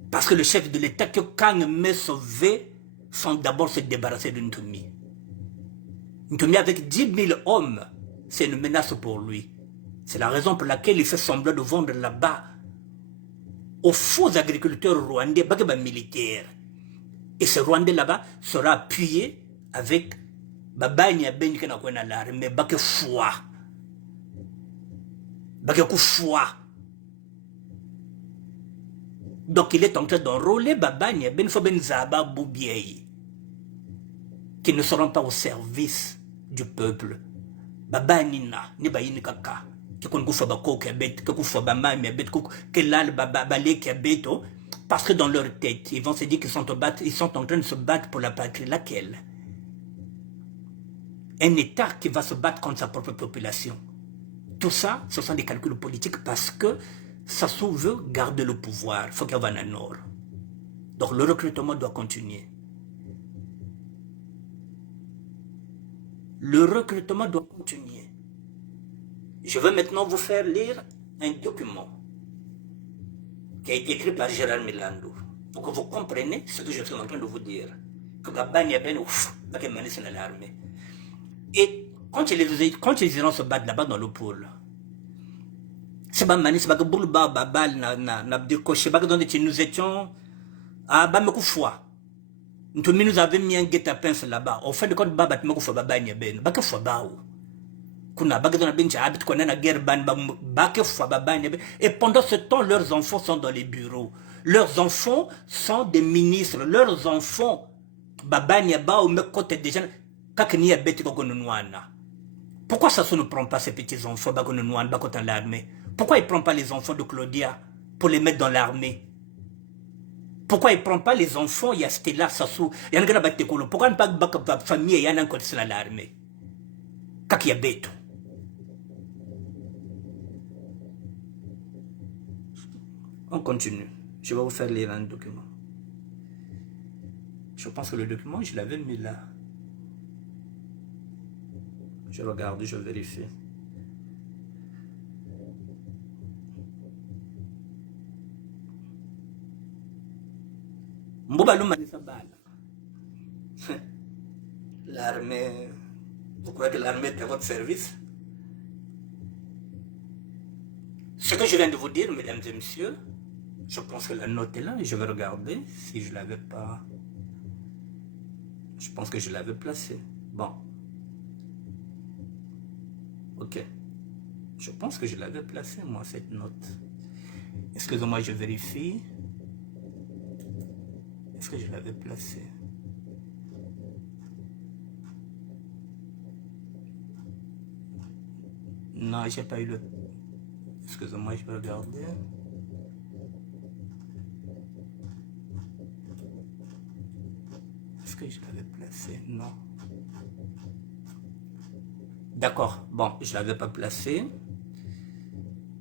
Parce que le chef de l'État, que quand il me sauvé, sont d'abord se débarrasser de Ntumi. Ntumi avec 10 000 hommes, c'est une menace pour lui. C'est la raison pour laquelle il fait semblant de vendre là-bas aux faux agriculteurs rwandais, pas militaires. Et ce Rwandais là-bas sera appuyé avec Babanya Ben qui n'a pas l'armée, Baké foi. Baké foi. Donc il est en train d'enrôler Babanya Ben Foben Zaba Boubiei, qui ne seront pas au service du peuple. Babanina, ni bayini kaka. Parce que dans leur tête, ils vont se dire qu'ils sont en train de se battre pour la patrie. Laquelle? Un État qui va se battre contre sa propre population. Tout ça, ce sont des calculs politiques parce que Sassou veut garder le pouvoir. Il faut qu'il y ait un nord. Donc le recrutement doit continuer. Le recrutement doit continuer. Je vais maintenant vous faire lire un document qui a été écrit par Gérard Milandou pour que vous compreniez ce que je suis en train de vous dire. Que Babani a bien ouf, l'armée. Et quand ils iront se battre là-bas dans le pôle, c'est pas manis, c'est pas que Boulba, Babal, Nabdirkoche, c'est pas que nous étions à Bamekoufwa. Nous avons mis un guet-apens là-bas. Au fin de compte, Babat Mekoufwa Babani a bien, Bakafwa Bao. Et pendant ce temps, leurs enfants sont dans les bureaux. Leurs enfants sont des ministres. Leurs enfants, pourquoi ça ne prend pas ces petits-enfants dans l'armée? Pourquoi il ne prend pas les enfants de Claudia pour les mettre dans l'armée? Pourquoi il ne prend pas les enfants? Il y a Stella, Sassou, il y a un pourquoi il ne prend pas la famille? Il y a un côté dans l'armée. Kaki ya beto. On continue. Je vais vous faire lire un document. Je pense que le document, je l'avais mis là. Je regarde, je vérifie. L'armée. Vous croyez que l'armée est à votre service? Ce que je viens de vous dire, mesdames et messieurs, je pense que la note est là et je vais regarder si je ne l'avais pas. Je pense que je l'avais placée. Bon. Ok. Je pense que je l'avais placée, moi, cette note. Excusez-moi, je vérifie. Est-ce que je l'avais placée? Non, j'ai pas eu le... Excusez-moi, je vais regarder. Est-ce que je l'avais placé? Non. D'accord. Bon, je ne l'avais pas placé.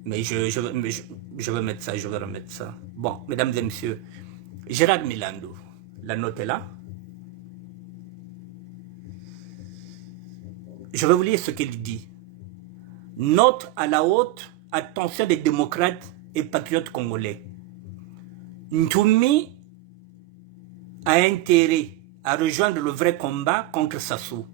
Mais je vais mettre ça, je vais remettre ça. Bon, mesdames et messieurs, Gérard Milandou, la note est là. Je vais vous lire ce qu'il dit. Note à la haute attention des démocrates et patriotes congolais. Ntumi a intérêt à rejoindre le vrai combat contre Sassou.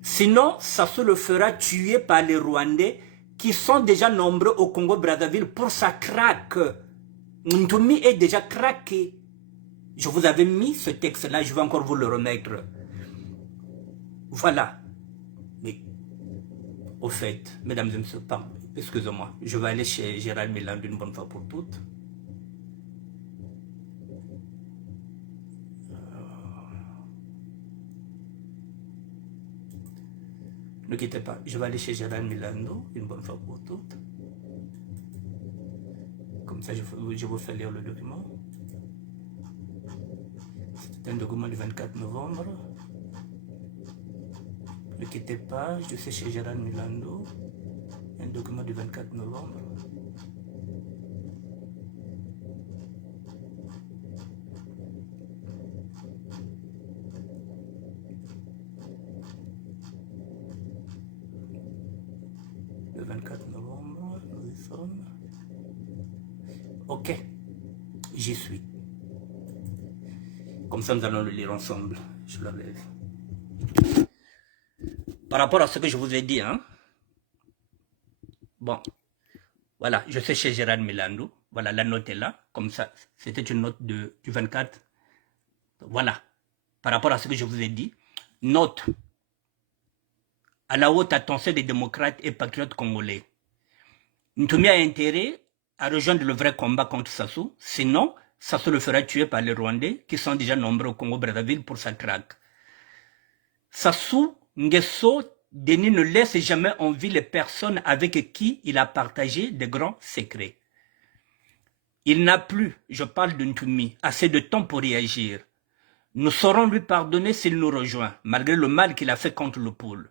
Sinon, Sassou le fera tuer par les Rwandais qui sont déjà nombreux au Congo-Brazzaville pour sa craque. Ntoumi est déjà craqué. Je vous avais mis ce texte-là, je vais encore vous le remettre. Voilà. Mais, au fait, mesdames et messieurs, excusez-moi, je vais aller chez Gérald Milan d'une bonne fois pour toutes. Ne quittez pas, je vais aller chez Gérald Milando une bonne fois pour toutes. Comme ça, je vous fais lire le document. C'est un document du 24 novembre. Ne quittez pas, je suis chez Gérald Milando. Un document du 24 novembre. Le 24 novembre, nous y sommes. Ok, j'y suis. Comme ça, nous allons le lire ensemble. Je le lève. Par rapport à ce que je vous ai dit, hein. Bon, voilà, je suis chez Gérald Milandou. Voilà, la note est là. Comme ça, c'était une note du 24. Voilà, par rapport à ce que je vous ai dit. Note à la haute attention des démocrates et patriotes congolais. Ntoumi a intérêt à rejoindre le vrai combat contre Sassou. Sinon, Sassou le fera tuer par les Rwandais qui sont déjà nombreux au Congo-Brazzaville pour sa traque. Sassou Nguesso Denis ne laisse jamais en vie les personnes avec qui il a partagé de grands secrets. Il n'a plus, je parle de Ntoumi, assez de temps pour réagir. Nous saurons lui pardonner s'il nous rejoint, malgré le mal qu'il a fait contre le pôle.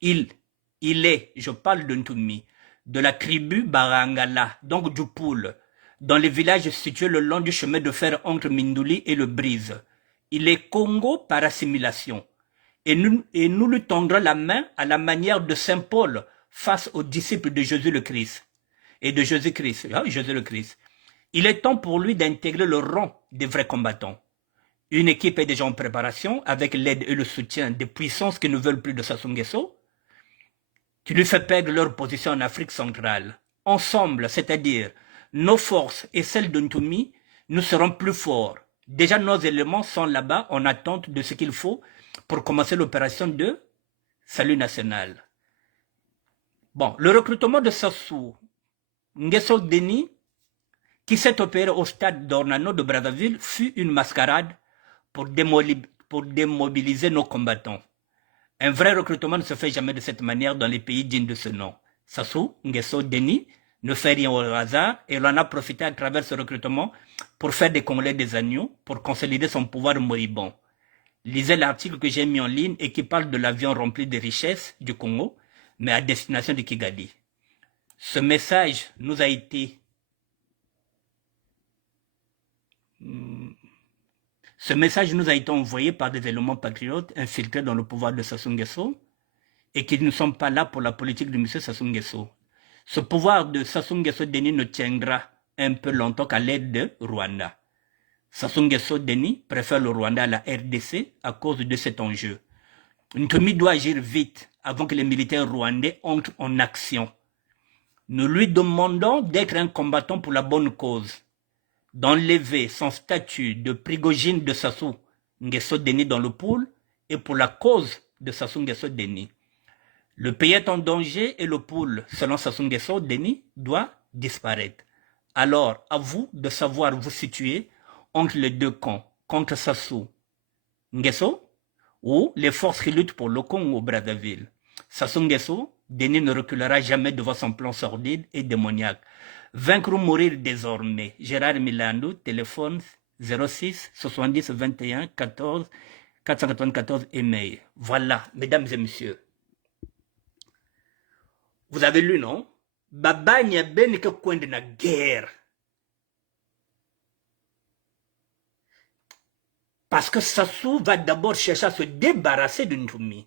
Il est, je parle de Ntoumi, de la tribu Barangala, donc du pôle, dans les villages situés le long du chemin de fer entre Mindouli et le Brise. Il est Congo par assimilation. Et nous lui tendrons la main à la manière de Saint Paul face aux disciples de Jésus le Christ. Et de Jésus-Christ, Jésus le Christ. Il est temps pour lui d'intégrer le rang des vrais combattants. Une équipe est déjà en préparation avec l'aide et le soutien des puissances qui ne veulent plus de Sassou Nguesso, qui lui fait perdre leur position en Afrique centrale. Ensemble, c'est-à-dire nos forces et celles de Ntoumi, nous serons plus forts. Déjà, nos éléments sont là-bas en attente de ce qu'il faut pour commencer l'opération de salut national. Bon, le recrutement de Sassou Nguesso Denis, qui s'est opéré au stade d'Ornano de Brazzaville, fut une mascarade pour démobiliser nos combattants. Un vrai recrutement ne se fait jamais de cette manière dans les pays dignes de ce nom. Sassou Nguesso Denis ne fait rien au hasard et l'on a profité à travers ce recrutement pour faire des Congolais des agneaux, pour consolider son pouvoir moribond. Lisez l'article que j'ai mis en ligne et qui parle de l'avion rempli de richesses du Congo, mais à destination de Kigali. Ce message nous a été envoyé par des éléments patriotes infiltrés dans le pouvoir de Sassou Nguesso et qui ne sont pas là pour la politique de M. Sassou Nguesso. Ce pouvoir de Sassou Nguesso Denis ne tiendra un peu longtemps qu'à l'aide de Rwanda. Sassou Nguesso Denis préfère le Rwanda à la RDC à cause de cet enjeu. Ntoumi doit agir vite avant que les militaires rwandais entrent en action. Nous lui demandons d'être un combattant pour la bonne cause, d'enlever son statut de Prigogine de Sassou Nguesso Denis dans le pool et pour la cause de Sassou Nguesso Denis. Le pays est en danger et le pool, selon Sassou Nguesso Denis, doit disparaître. Alors, à vous de savoir vous situer entre les deux camps, contre Sassou Nguesso ou les forces qui luttent pour le Congo Brazzaville. Sassou Nguesso Denis ne reculera jamais devant son plan sordide et démoniaque. Vaincre ou mourir désormais. Gérard Milandou, téléphone 06 70 21 14 494 email. Voilà, mesdames et messieurs. Vous avez lu, non? Babanya ben que coin de la guerre. Parce que Sassou va d'abord chercher à se débarrasser de Ntoumi.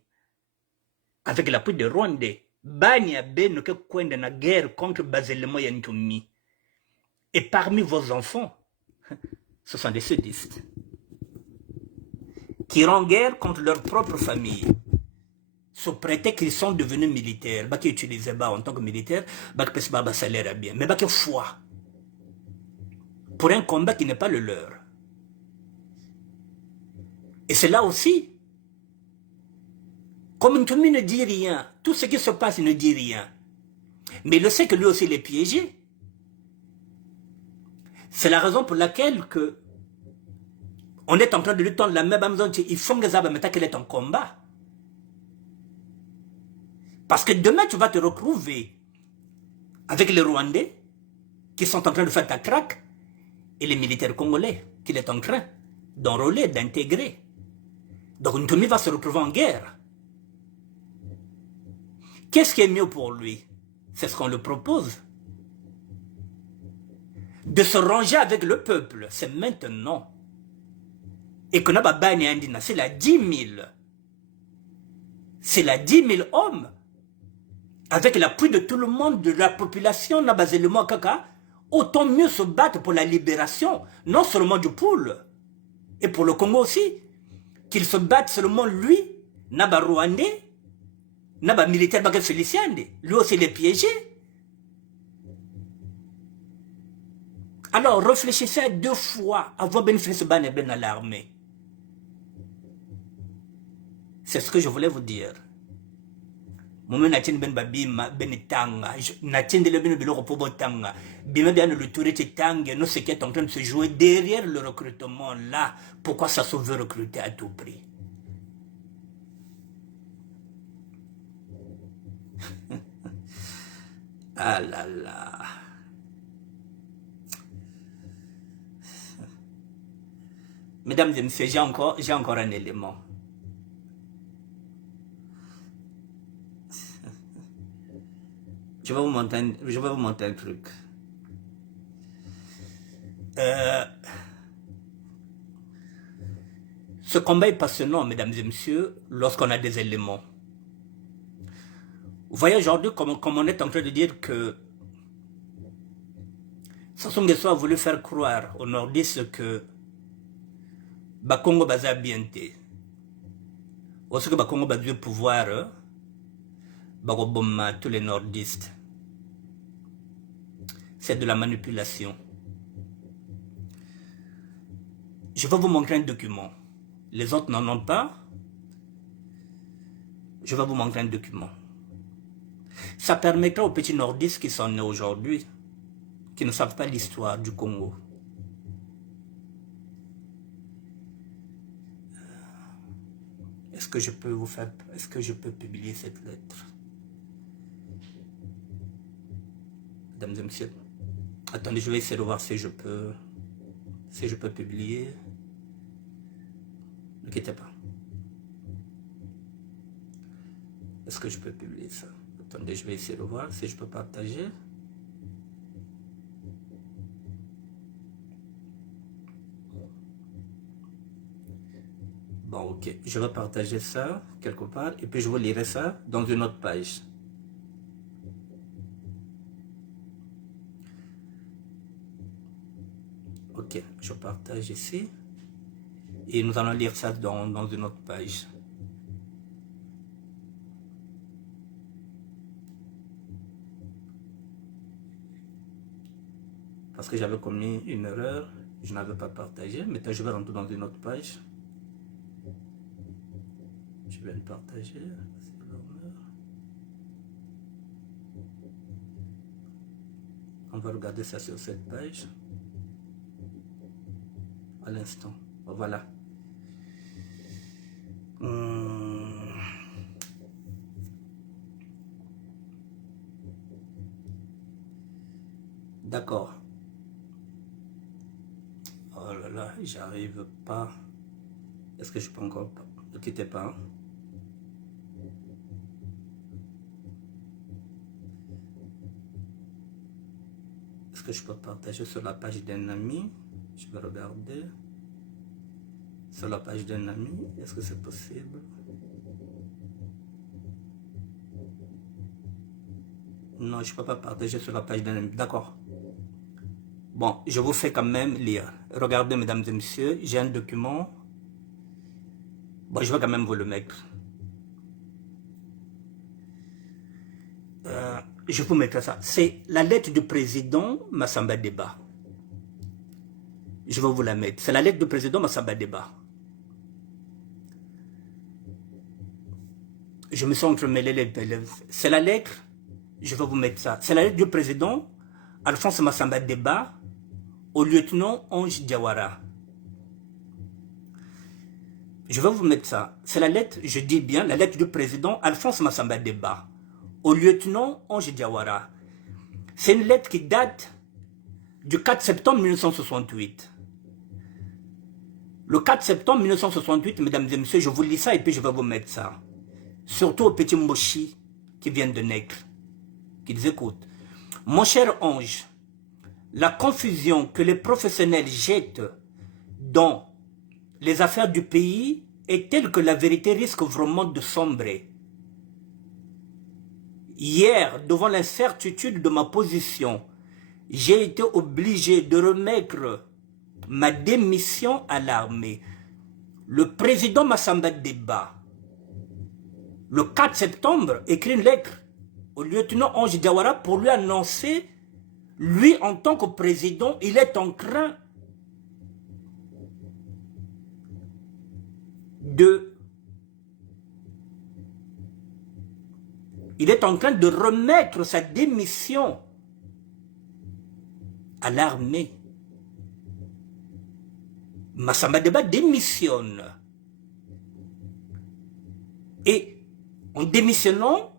Avec l'appui des Rwandais. Banya ben que coin de la guerre contre Baselemo et Ntoumi. Et parmi vos enfants, ce sont des sudistes qui rendent guerre contre leur propre famille. sous prétexte qu'ils sont devenus militaires, qui utilisaient en tant que militaires, qui ont salaire bien, mais qui ont foi pour un combat qui n'est pas le leur. Et c'est là aussi, comme Ntoumi ne dit rien, tout ce qui se passe ne dit rien, mais il le sait que lui aussi il est piégé. C'est la raison pour laquelle on est en train de lui tendre la main, il faut que ça maintenant qu'il est en combat. Parce que demain, tu vas te retrouver avec les Rwandais qui sont en train de faire ta traque et les militaires congolais qu'il est en train d'enrôler, d'intégrer. Donc Ntoumi va se retrouver en guerre. Qu'est-ce qui est mieux pour lui? C'est ce qu'on lui propose. De se ranger avec le peuple, c'est maintenant. Et qu'on a c'est la 10 000. C'est la 10 000 hommes. Avec l'appui de tout le monde, de la population, autant mieux se battre pour la libération, non seulement du Poul, et pour le Congo aussi, qu'il se batte seulement lui, Naba Rwandais, Naba militaire, Félicien, lui aussi il est piégé. Alors réfléchissez 2 fois avant de faire ce banner à l'armée. C'est ce que je voulais vous dire. Moment natin ben babima ben tanga natin de le ben biloko po botanga bima bien le tour de tanga non ce qui est en train de se jouer derrière le recrutement là. Pourquoi ça se veut recruter à tout prix? Ah là là. Mesdames et messieurs, j'ai encore un élément. Je vais vous montrer un truc. Ce combat est passionnant, mesdames et messieurs, lorsqu'on a des éléments. Vous voyez aujourd'hui comme on est en train de dire que Sassou Nguesso a voulu faire croire aux nordistes que Bakongo baza bienté. Aussi que Bakongo a du pouvoir, Bagoboma, tous les nordistes. C'est de la manipulation. Je vais vous montrer un document. Les autres n'en ont pas. Je vais vous montrer un document. Ça permettra aux petits nordistes qui sont nés aujourd'hui, qui ne savent pas l'histoire du Congo. Est-ce que je peux publier cette lettre? Mesdames et messieurs, attendez, je vais essayer de voir si je peux publier. Ne quittez pas. Est-ce que je peux publier ça? Attendez, je vais essayer de voir si je peux partager. Bon, ok. Je vais partager ça quelque part et puis je vous lirai ça dans une autre page. Ok, je partage ici. Et nous allons lire ça dans une autre page. Parce que j'avais commis une erreur, je n'avais pas partagé. Maintenant, je vais rentrer dans une autre page. Je vais le partager. On va regarder ça sur cette page. À l'instant. Voilà. D'accord. Oh là là, j'arrive pas. Est-ce que je peux encore pas? Ne quittez pas. Est-ce que je peux partager sur la page d'un ami? Je vais regarder. Sur la page d'un ami, est-ce que c'est possible? Non, je ne peux pas partager sur la page d'un ami. D'accord. Bon, je vous fais quand même lire. Regardez, mesdames et messieurs, j'ai un document. Bon, je vais quand même vous le mettre. je vous mettrai ça. C'est la lettre du président Massamba Deba. Je vais vous la mettre. C'est la lettre du président Massamba Deba. Je me suis entremêlé les élèves. C'est la lettre, je vais vous mettre ça. C'est la lettre du président Alphonse Massamba Deba au lieutenant Ange Diawara. Je vais vous mettre ça. C'est la lettre, je dis bien, la lettre du président Alphonse Massamba Deba au lieutenant Ange Diawara. C'est une lettre qui date du 4 septembre 1968. Le 4 septembre 1968, mesdames et messieurs, je vous lis ça et puis je vais vous mettre ça. Surtout aux petits Moshi qui viennent de naître, qu'ils écoutent. Mon cher Ange, la confusion que les professionnels jettent dans les affaires du pays est telle que la vérité risque vraiment de sombrer. Hier, devant l'incertitude de ma position, j'ai été obligé de remettre ma démission à l'armée. Le président Massamba Deba, le 4 septembre, écrit une lettre au lieutenant Ange Diawara pour lui annoncer, lui en tant que président, il est en train de remettre sa démission à l'armée. Massamba Deba démissionne. Et en démissionnant,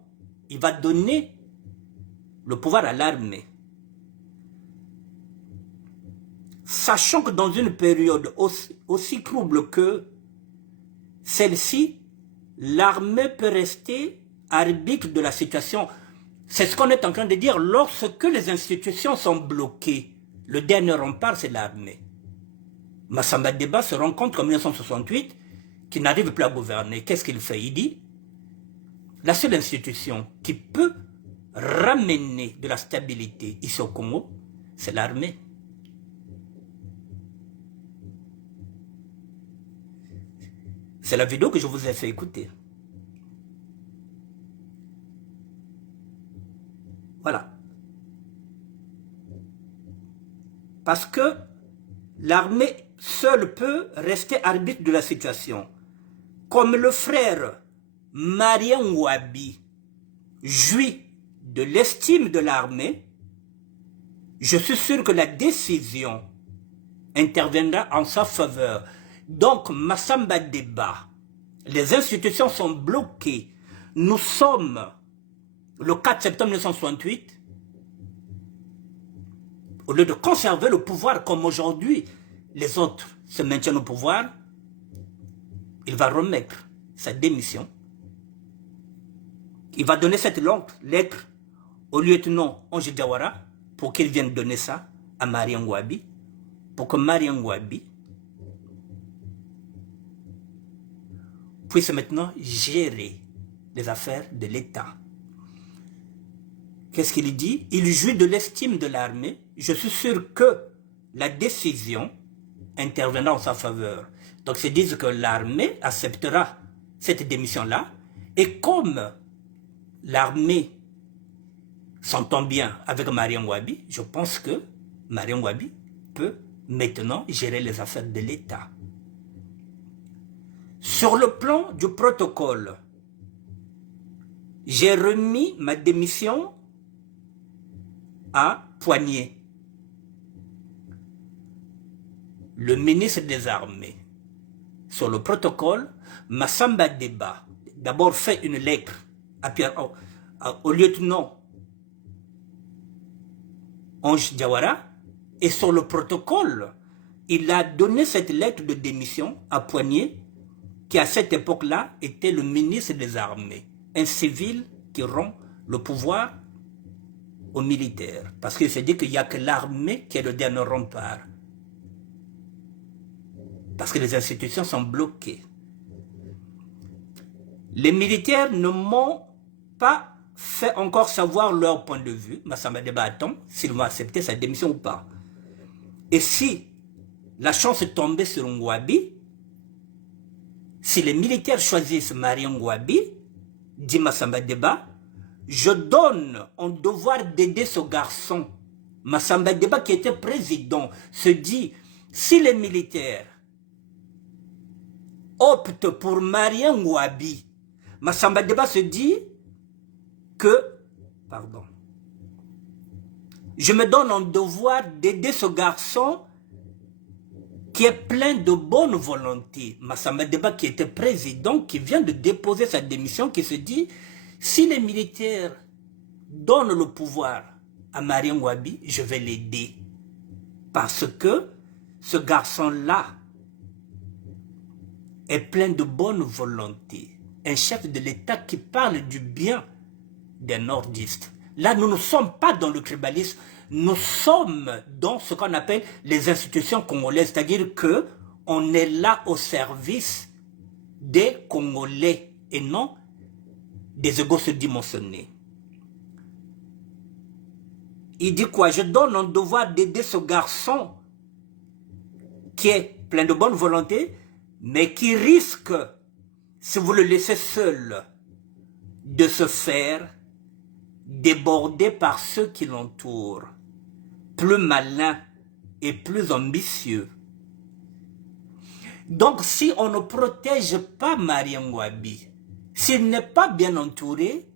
il va donner le pouvoir à l'armée. Sachant que dans une période aussi trouble que celle-ci, l'armée peut rester arbitre de la situation. C'est ce qu'on est en train de dire. Lorsque les institutions sont bloquées, le dernier rempart, c'est l'armée. Massamba Deba se rend compte qu'en 1968, qu'il n'arrive plus à gouverner. Qu'est-ce qu'il fait? Il dit, la seule institution qui peut ramener de la stabilité ici au Congo, c'est l'armée. C'est la vidéo que je vous ai fait écouter. Voilà. Parce que l'armée seule peut rester arbitre de la situation. Comme le frère Marien Ngouabi jouit de l'estime de l'armée, je suis sûr que la décision interviendra en sa faveur. Donc, Massamba Deba, les institutions sont bloquées. Nous sommes le 4 septembre 1968. Au lieu de conserver le pouvoir comme aujourd'hui, les autres se maintiennent au pouvoir, il va remettre sa démission. Il va donner cette longue lettre au lieutenant Ange Diawara pour qu'il vienne donner ça à Marien Ngouabi, pour que Marien Ngouabi puisse maintenant gérer les affaires de l'État. Qu'est-ce qu'il dit? Il jouit de l'estime de l'armée. Je suis sûr que la décision interviendra en sa faveur. Donc, ils disent que l'armée acceptera cette démission-là. Et comme l'armée s'entend bien avec Marien Ngouabi, je pense que Marien Ngouabi peut maintenant gérer les affaires de l'État. Sur le plan du protocole, j'ai remis ma démission à Poignet, le ministre des Armées. Sur le protocole, Massamba Deba d'abord fait une lettre au lieutenant Ange Diawara, et sur le protocole, il a donné cette lettre de démission à Poignet, qui à cette époque-là était le ministre des Armées, un civil qui rend le pouvoir aux militaires. Parce qu'il s'est dit qu'il n'y a que l'armée qui est le dernier rempart. Parce que les institutions sont bloquées. Les militaires ne m'ont pas fait encore savoir leur point de vue. Massamba Deba attend s'ils vont accepter sa démission ou pas. Et si la chance tombait sur Ngouabi, si les militaires choisissent Marien Ngouabi, dit Massamba Deba, je donne un devoir d'aider ce garçon. Massamba Deba, qui était président, se dit, si les militaires optent pour Marien Ngouabi, Massamba Deba se dit que, pardon, je me donne un devoir d'aider ce garçon qui est plein de bonne volonté. Massamba Deba, qui était président, qui vient de déposer sa démission, qui se dit, si les militaires donnent le pouvoir à Marien Ngouabi, je vais l'aider. Parce que ce garçon-là est plein de bonne volonté. Un chef de l'État qui parle du bien des nordistes. Là, nous ne sommes pas dans le tribalisme, nous sommes dans ce qu'on appelle les institutions congolaises, c'est-à-dire qu'on est là au service des Congolais et non des égos surdimensionnés. Il dit quoi? Je donne un devoir d'aider ce garçon qui est plein de bonne volonté, mais qui risque, si vous le laissez seul, de se faire déborder par ceux qui l'entourent, plus malins et plus ambitieux. Donc si on ne protège pas Marien Ngouabi, s'il n'est pas bien entouré,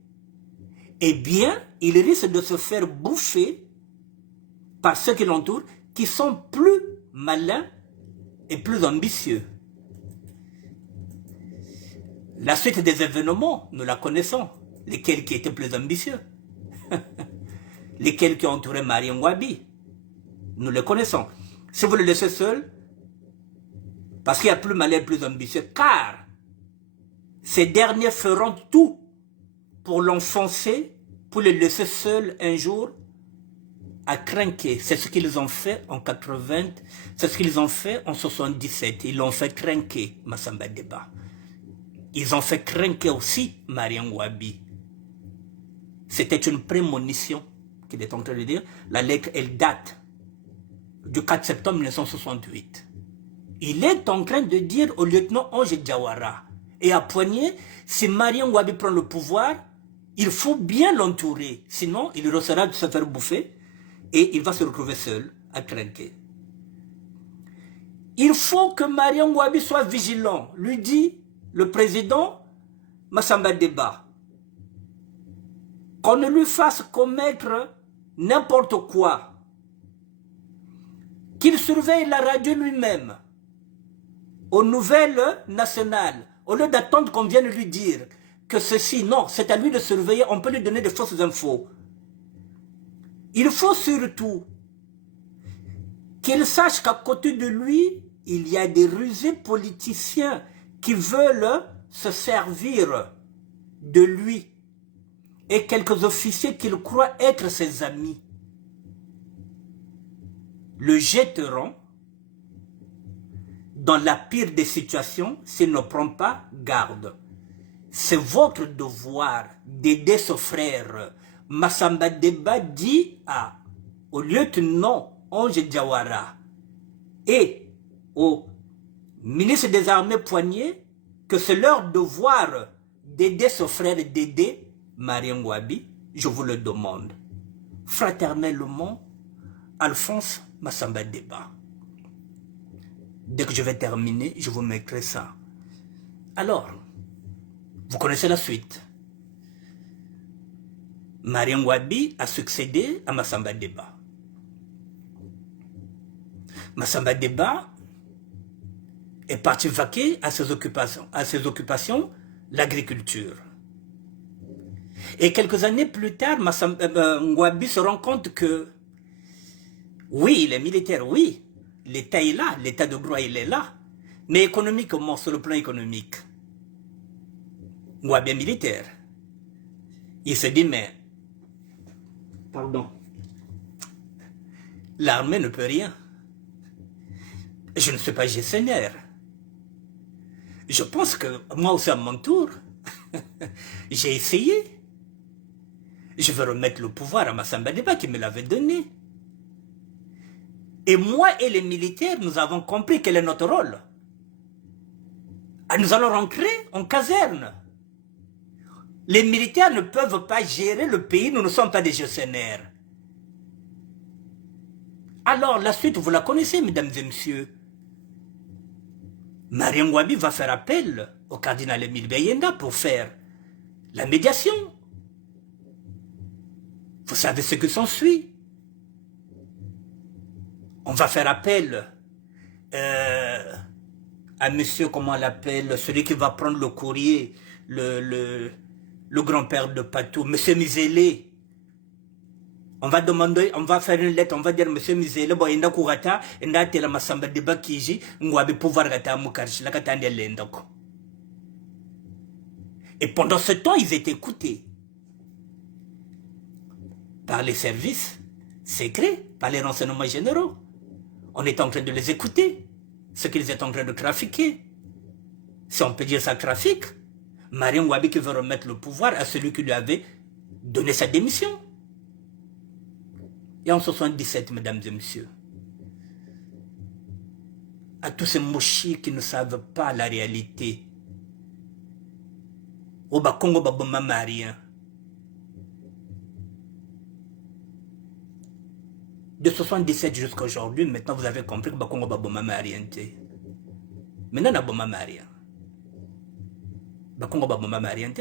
eh bien, il risque de se faire bouffer par ceux qui l'entourent, qui sont plus malins et plus ambitieux. La suite des événements, nous la connaissons. Lesquels qui étaient plus ambitieux? Lesquels qui ont entouré Marien Ngouabi? Nous les connaissons. Si vous le laissez seul, parce qu'il y a plus malin et plus ambitieux, car ces derniers feront tout pour l'enfoncer, pour le laisser seul un jour à craquer. C'est ce qu'ils ont fait en 80, c'est ce qu'ils ont fait en 77. Ils l'ont fait craquer, Massamba Deba. Ils ont fait craquer aussi Marien Ngouabi. C'était une prémonition qu'il est en train de dire. La lettre, elle date du 4 septembre 1968. Il est en train de dire au lieutenant Ange Diawara et à Poigné, si Marien Ngouabi prend le pouvoir, il faut bien l'entourer. Sinon, il risquera de se faire bouffer et il va se retrouver seul à craquer. Il faut que Marien Ngouabi soit vigilant, lui dit le président Massamba Deba. Qu'on ne lui fasse commettre n'importe quoi. Qu'il surveille la radio lui-même, aux nouvelles nationales, au lieu d'attendre qu'on vienne lui dire que ceci, non, c'est à lui de surveiller, on peut lui donner des fausses infos. Il faut surtout qu'il sache qu'à côté de lui, il y a des rusés politiciens qui veulent se servir de lui et quelques officiers qu'il croit être ses amis le jetteront dans la pire des situations s'il ne prend pas garde. C'est votre devoir d'aider ce frère. Massamba Deba dit au lieutenant Ange Diawara et au ministre des Armées Poigné que c'est leur devoir d'aider ce frère et d'aider Marien Ngouabi. Je vous le demande. Fraternellement, Alphonse Massamba Deba. Dès que je vais terminer, je vous mettrai ça. Alors, vous connaissez la suite. Marien Ngouabi a succédé à Massamba Deba. Massamba Deba est parti vaquer à ses occupations, l'agriculture. Et quelques années plus tard, Ngouabi se rend compte que oui, les militaires, oui, l'État est là, l'État de droit, il est là. Mais économiquement, sur le plan économique, Ngouabi est militaire. Il se dit, mais, pardon, l'armée ne peut rien. Je ne suis pas gestionnaire. Je pense que moi aussi à mon tour, j'ai essayé. Je veux remettre le pouvoir à Massamba Deba qui me l'avait donné. Et moi et les militaires, nous avons compris quel est notre rôle. Nous allons rentrer en caserne. Les militaires ne peuvent pas gérer le pays, nous ne sommes pas des gestionnaires. Alors, la suite, vous la connaissez, mesdames et messieurs. Marien Ngouabi va faire appel au cardinal Émile Bayenda pour faire la médiation. Vous savez ce que s'ensuit. On va faire appel à monsieur, comment on l'appelle, celui qui va prendre le courrier, le grand-père de Patou, monsieur Mizélé. On va demander, on va faire une lettre, on va dire, monsieur Mizélé, bon, il y a Kourata, il y a la Massamba de Bakiji, on va pouvoir gata Moukarchi, la Katande Lendoko. Et pendant ce temps, ils étaient écoutés par les services secrets, par les renseignements généraux. On est en train de les écouter, ce qu'ils étaient en train de trafiquer. Si on peut dire ça, trafic. Marien Ngouabi qui veut remettre le pouvoir à celui qui lui avait donné sa démission. Et en 77, mesdames et messieurs, à tous ces mochis qui ne savent pas la réalité, au Bakongo Baboma Marien, de 77 jusqu'à aujourd'hui, maintenant vous avez compris que Bakongo Baboma Marien. Maintenant, on a Boma Marien. Bakongo Baboma Marien.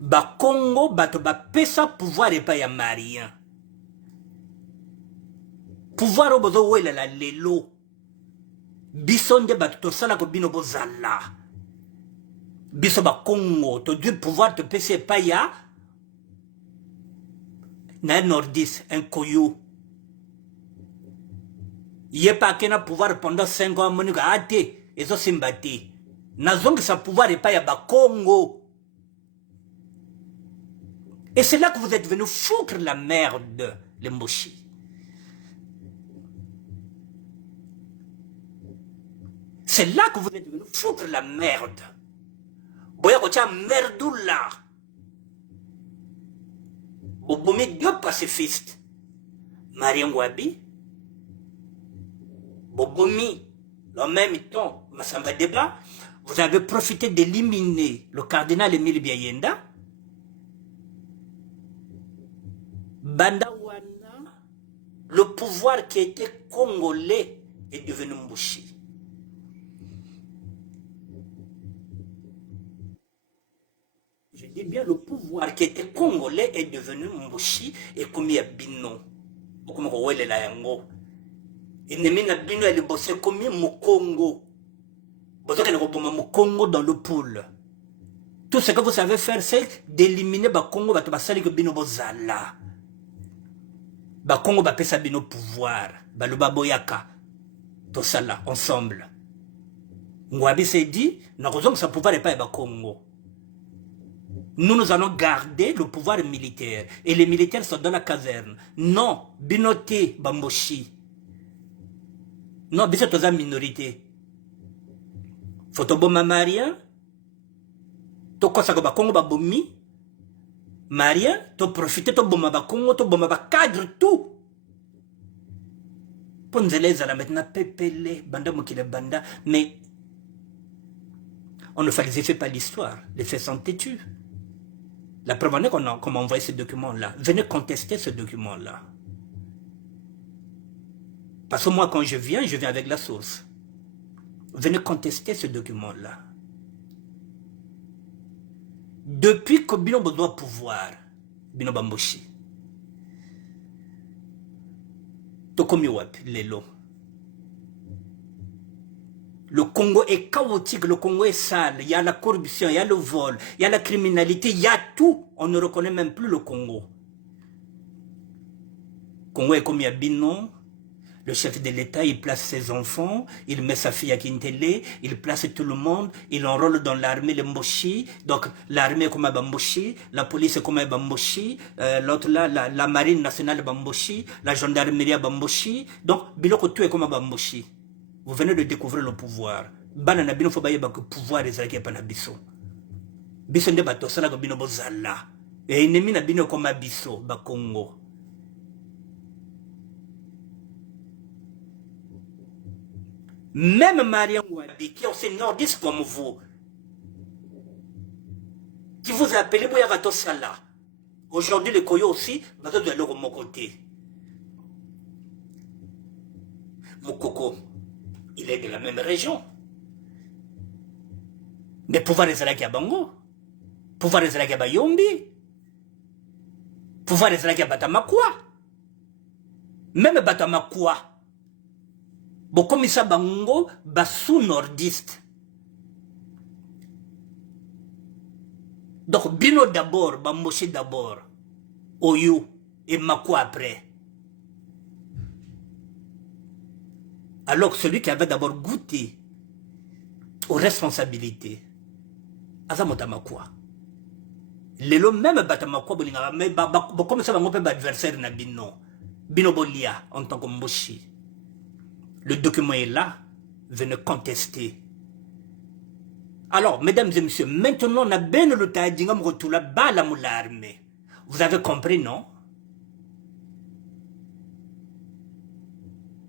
Bakongo bato ba pesa pouvoir et pas ya Marien. Pouvoir au bozo wele la lelo. Bisonde bato to sala ko bino bozala. Biso Bakongo to du pouvoir te pesa pas ya na nordis un koyo. Yé pas qu'un pouvoir pendant 5 ans monu ga ate ezo simbati. Nazong sa pouvoir et pas ya Bakongo. Et c'est là que vous êtes venus foutre la merde, les mochis. C'est là que vous êtes venus foutre la merde. Boya kocha merdoula. Bobomi deux pacifistes. Marien Ngouabi. Bobomi, en même temps, Massamba Deba, vous avez profité d'éliminer le cardinal Émile Bayenda. Bandawana, le pouvoir qui était congolais est devenu Mbushi. Je dis bien le pouvoir qui était congolais est devenu Mbushi et comme il y a Bino. Comme il y a Yango. Il n'est pas Bino et le bossé comme il y a Mukongo. Vous avez le Congo dans le pool. Tout ce que vous savez faire, c'est d'éliminer le Congo, le Bino Bozala. Bakongo bapesa bino pouvoir, baloba boyaka, tout ça là, ensemble. Ngouabi s'est dit, nous avons ce pouvoir et pas Bakongo. Nous allons garder le pouvoir militaire. Et les militaires sont dans la caserne. Non, binoté bamboshi. Non, biso toza minorité. Photoboma Marien, tokosa ko Bakongo babomi. Marien, tu profites, tu bomba Bakongo, tu bomba cadre, tout. Ponzeleza la maintenant pépélé, banda mokile banda, mais on ne falsifie pas l'histoire, les faits sont têtus. La preuve en est qu'on m'a envoyé ce document-là. Venez contester ce document-là. Parce que moi, quand je viens avec la source. Venez contester ce document-là. Depuis que Bino doit pouvoir, Bino Bamboshi, Tokomi Wap, Lelo. Le Congo est chaotique, le Congo est sale, il y a la corruption, il y a le vol, il y a la criminalité, il y a tout. On ne reconnaît même plus le Congo. Congo est comme Yabino. Le chef de l'État, il place ses enfants, il met sa fille à Kintele, il place tout le monde, il enrôle dans l'armée les Mboshi. Donc l'armée est comme Bamboshi, la police est comme Bamboshi, l'autre là, la marine nationale Bamboshi, la gendarmerie Bamboshi. Donc biloko tout est comme Bamboshi. Vous venez de découvrir le pouvoir. Banana bino fobaye ba pouvoir ezalaki pa na biso. Biso nde bato sala ko bino bozala. Et ennemi na bino comme biso ba Congo. Même Marien Ngouabi, qui est aussi nordiste comme vous, qui vous a appelé Boyagato Sala. Aujourd'hui, les Koyo aussi, vous allez de mon côté. Mokoko, il est de la même région. Mais pouvoir les Zalaki à Bango, pouvoir les Zalaki à Bayombi, pouvoir les Zalaki à Batamakwa, même Batamakwa. Bon, comme ça, Bango, Bassou nordiste. Donc, Bino d'abord, Bamboshi d'abord, Oyo et Makwa après. Alors que celui qui avait d'abord goûté aux responsabilités, Azamotamakwa. Lelo même Batamakwa, mais comme ça, on peut adversaire na Bino. Bino Bolia, en tant que Mboshi. Le document est là, venez contester. Alors, mesdames et messieurs, maintenant, on a bien le temps de retourner à l'armée. Vous avez compris, non?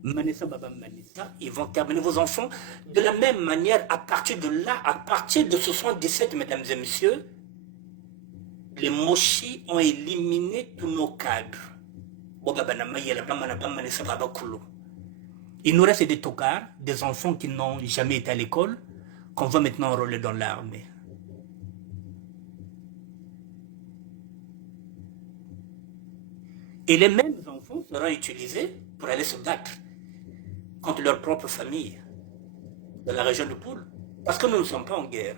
Manissa Baba Manissa, ils vont terminer vos enfants de la même manière à partir de là, à partir de 77, mesdames et messieurs, les mochis ont éliminé tous nos cadres. Il nous reste des tocards, des enfants qui n'ont jamais été à l'école, qu'on va maintenant enrôler dans l'armée. Et les mêmes enfants seront utilisés pour aller se battre contre leur propre famille dans la région de Poul. Parce que nous ne sommes pas en guerre.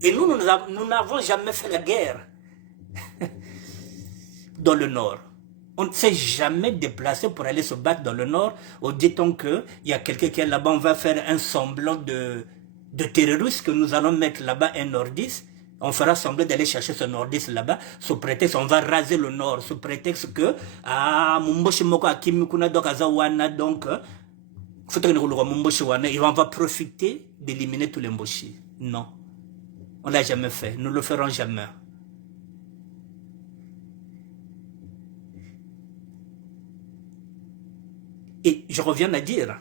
Et nous n'avons jamais fait la guerre dans le Nord. On ne s'est jamais déplacé pour aller se battre dans le Nord. Au dit-on qu'il y a quelqu'un qui est là-bas, on va faire un semblant de terroriste que nous allons mettre là-bas un nordiste. On fera semblant d'aller chercher ce nordiste là-bas, sous prétexte on va raser le Nord, sous prétexte que Mumboshi Moko Akimikuna donc Azawana donc on va profiter d'éliminer tous les Mboshi. Non, on ne l'a jamais fait, nous ne le ferons jamais. Et je reviens à dire,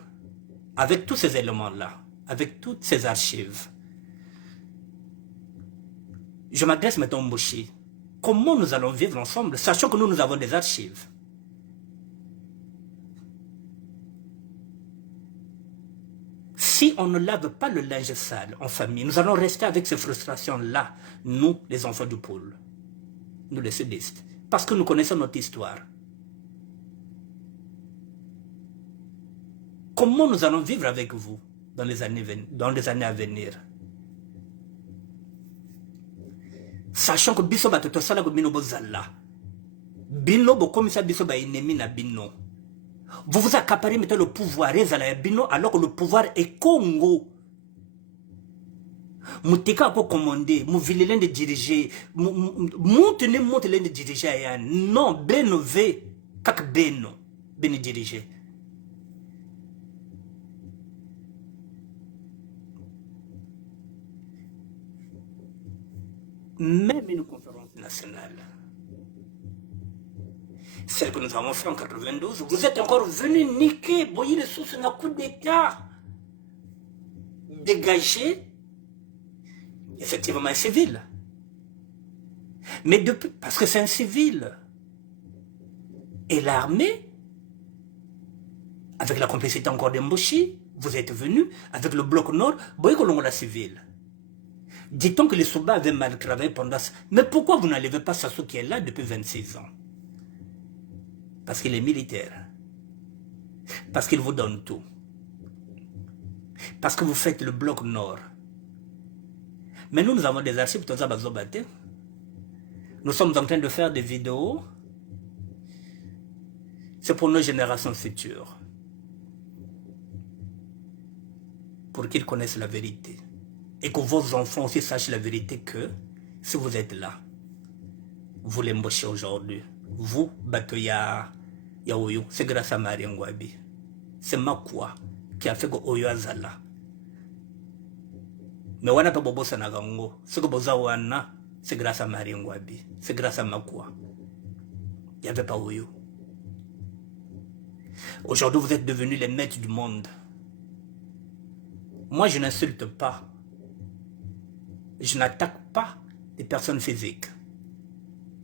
avec tous ces éléments-là, avec toutes ces archives, je m'adresse maintenant au Mboshi. Comment nous allons vivre ensemble, sachant que nous avons des archives? Si on ne lave pas le linge sale en famille, nous allons rester avec ces frustrations-là, nous, les enfants du pôle, nous les sudistes, parce que nous connaissons notre histoire. Comment nous allons vivre avec vous dans les années à venir? Sachant que biso batoto sala ko bino bozalla. Bino bo komisa biso ba ennemi na bino. Vous vous accaparez maintenant le pouvoir ezala bino alors que le pouvoir est Congo. Moutika ko commander, mou vilelen de diriger, monte de diriger ya. Non, beno ve kak beno beni diriger. Même une conférence nationale, celle que nous avons fait en 92, vous êtes encore venus niquer, boyer les sources d'un coup d'État, dégager, effectivement un civil. Mais depuis, parce que c'est un civil. Et l'armée, avec la complicité encore de Mboshi, vous êtes venus, avec le bloc nord, boyer que l'on la civile. Dit-on que les soldats avaient mal travaillé pendant ça. Mais pourquoi vous n'enlevez pas Sassou qui est là depuis 26 ans? Parce qu'il est militaire. Parce qu'il vous donne tout. Parce que vous faites le bloc nord. Mais nous avons des archives, nous sommes en train de faire des vidéos. C'est pour nos générations futures. Pour qu'ils connaissent la vérité. Et que vos enfants aussi sachent la vérité que si vous êtes là, vous l'embauchez aujourd'hui. Vous, Batoya Yaoyo, c'est grâce à Marie Ngwabi. C'est Makwa qui a fait que Oyo Azala. Mais wana pa bobo sanagango, ce que boza wana, c'est grâce à Marie Ngwabi. C'est grâce à Makwa. Il n'y avait pas Oyo. Aujourd'hui, vous êtes devenus les maîtres du monde. Moi, je n'insulte pas. je n'attaque pas des personnes physiques.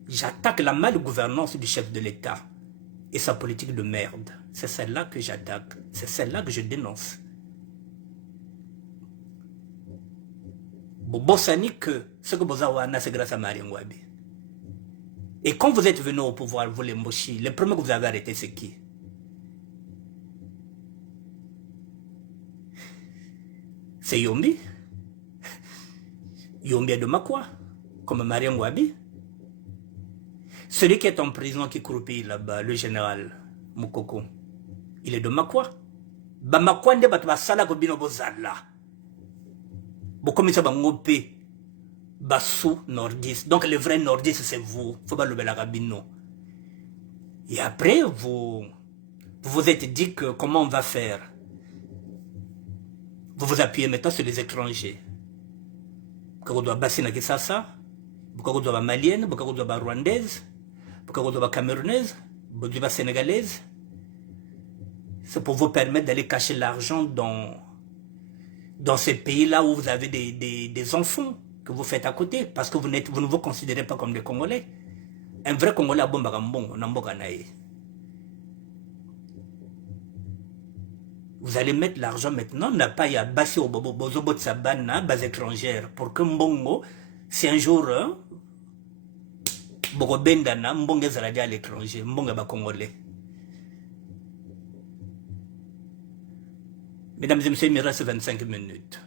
J'attaque la malgouvernance du chef de l'État et sa politique de merde. C'est celle-là que j'attaque. C'est celle-là que je dénonce. Bobosani que ce que vous avez, c'est grâce à Marien Wabi. Et quand vous êtes venu au pouvoir, vous les mochis, le premier que vous avez arrêté, c'est qui? C'est Yombi. Yombi est de Makwa, comme Marien Wabi. Celui qui est en prison, qui croupit là-bas, le général Moukoko, il est de Makwa. Bamakwa nde batwa sala ko bino bozala. Bokomisa bangope basou nordiste. Donc le vrai nordiste c'est vous. Faut pas le bel rabino. Et après vous vous êtes dit que comment on va faire? Vous vous appuyez maintenant sur les étrangers. Vous doit bassiner que ça. Vous doit malienne, vous doit rwandaise, vous doit camerounaise, vous doit sénégalaise. C'est pour vous permettre d'aller cacher l'argent dans ces pays-là où vous avez des enfants que vous faites à côté, parce que vous ne vous considérez pas comme des Congolais. Un vrai Congolais a bon bagambon, on a bon ganaï. Vous allez mettre l'argent maintenant, n'a pas y a bassi au bobo bozobo de sa bana, base étrangère, pour que Mbongo, si un jour, Bogo Bendana, Mbongo zaladi à l'étranger, Mbongo ba Congolais. Mesdames et messieurs, il me reste 25 minutes.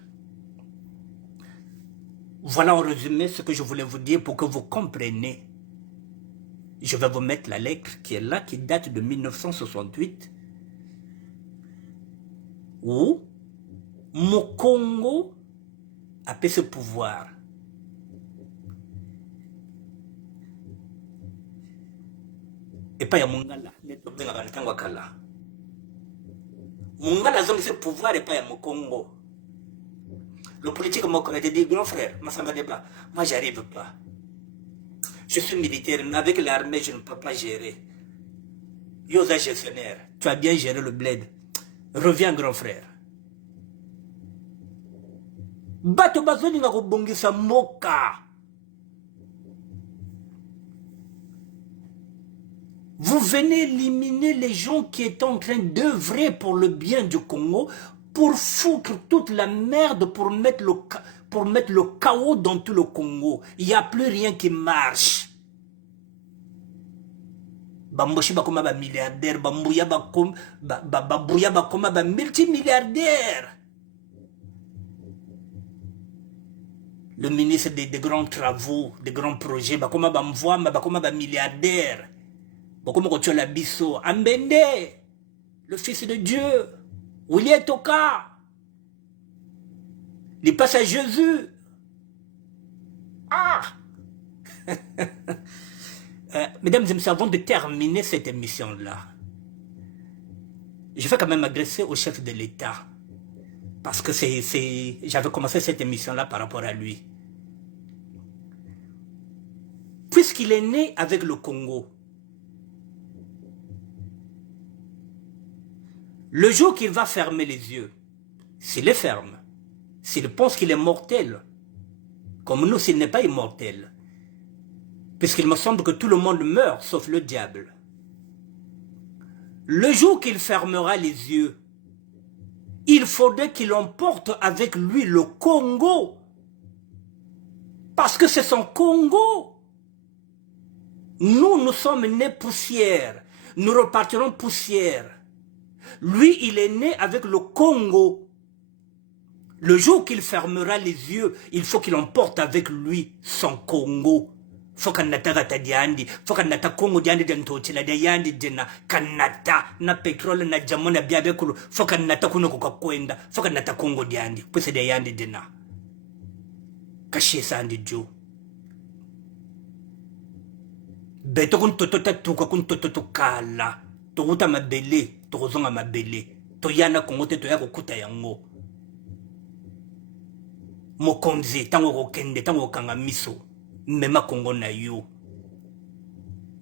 Voilà en résumé ce que je voulais vous dire pour que vous compreniez. Je vais vous mettre la lettre qui est là, qui date de 1968, où Mokongo a pris ce pouvoir. Et pas ya Mongala, Mongala a ce pouvoir et pas ya Mokongo. Le politique m'a dit, grand frère, moi j'arrive pas. Je suis militaire, avec l'armée je ne peux pas gérer. Yosa gestionnaire, tu as bien géré le bled. Reviens grand frère. Bato bazoni na kobongisa moka. Vous venez éliminer les gens qui étaient en train d'œuvrer pour le bien du Congo, pour foutre toute la merde, pour mettre le chaos dans tout le Congo. Il n'y a plus rien qui marche. Bamboshi bakoma ba milliardaire, bambouya bakoma ba multimilliardaire. Le ministre des grands travaux, des grands projets, bakoma bamvoa, bakoma ba milliardaire. Bakoma kocho la biso, Ambende, le fils de Dieu, William Toka, il passe à Jésus. Ah! Mesdames et messieurs, avant de terminer cette émission-là, je vais quand même m'adresser au chef de l'État. Parce que j'avais commencé cette émission-là par rapport à lui. Puisqu'il est né avec le Congo, le jour qu'il va fermer les yeux, s'il les ferme, s'il pense qu'il est mortel, comme nous, s'il n'est pas immortel, puisqu'il me semble que tout le monde meurt, sauf le diable. Le jour qu'il fermera les yeux, il faudrait qu'il emporte avec lui le Congo. Parce que c'est son Congo. Nous sommes nés poussière. Nous repartirons poussière. Lui, il est né avec le Congo. Le jour qu'il fermera les yeux, il faut qu'il emporte avec lui son Congo. Faut qu'on nata diandi, faut qu'on nata Congo diandi dentochi la diandi dena kanata na pétrole na jamona biabe kulu, faut qu'on nata kuno kukakwenda, faut qu'on nata Congo diandi, pese diandi dena. Kashi sandi jo. Beto kun totota tuka kun tototo kala, toguta mabele, togozonga mabele, toyana Congo te toya kokuta yango. Mokonzi tango kokende tango kanga miso. Mema Congo na yo.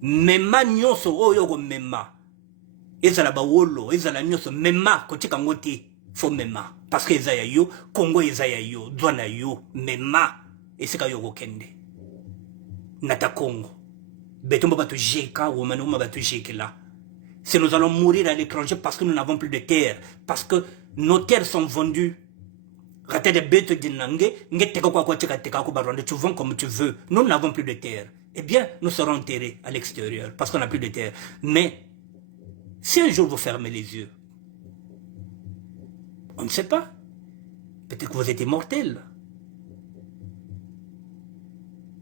Mema nyonso oyo go mema. Ezala ba wolo, ezala nyonso mema kotika ngoti fo mema parce que ezaya yo, Congo ezaya yo, doana yo, mema Et c'est quand yoko kende. Nata Congo. Betombo bato jeka ou manouma bato là. Si nous allons mourir à l'étranger parce que nous n'avons plus de terre, parce que nos terres sont vendues. Rate de bêtes dinangue, ngeteka kwa teka teka ko baronde, tu vends comme tu veux. Nous n'avons plus de terre. Eh bien, nous serons enterrés à l'extérieur parce qu'on n'a plus de terre. Mais si un jour vous fermez les yeux, on ne sait pas. Peut-être que vous êtes immortel.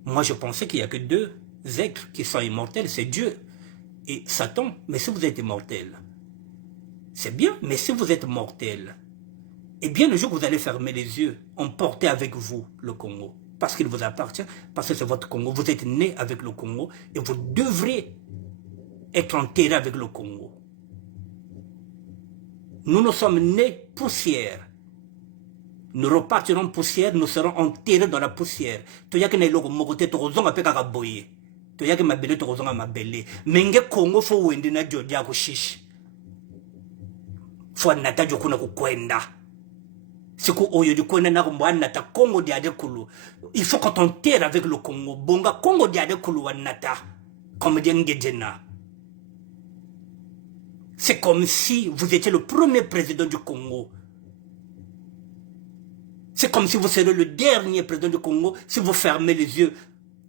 Moi, je pensais qu'il n'y a que deux êtres qui sont immortels, c'est Dieu et Satan. Mais si vous êtes immortel, c'est bien, mais si vous êtes mortel, eh bien, le jour où vous allez fermer les yeux, emportez avec vous le Congo. Parce qu'il vous appartient, parce que c'est votre Congo. Vous êtes né avec le Congo et vous devrez être enterré avec le Congo. Nous sommes nés poussière. Nous repartirons poussière, nous serons enterrés dans la poussière. Toyaki na iloko mokote tokozonga pe kaka boye. Toyaki mabele tokozonga mabele. Menge Congo fo wende na jodi ya kushishi. Fo nata jokuna kukwenda. Siku oyo di kwenda na kumbo nata Congo di ade kulu. Il faut qu'on t'enterre avec le Congo. Bonga Congo di ade kulu wa nata. Comme di ngejena. C'est comme si vous étiez le premier président du Congo. C'est comme si vous seriez le dernier président du Congo si vous fermez les yeux.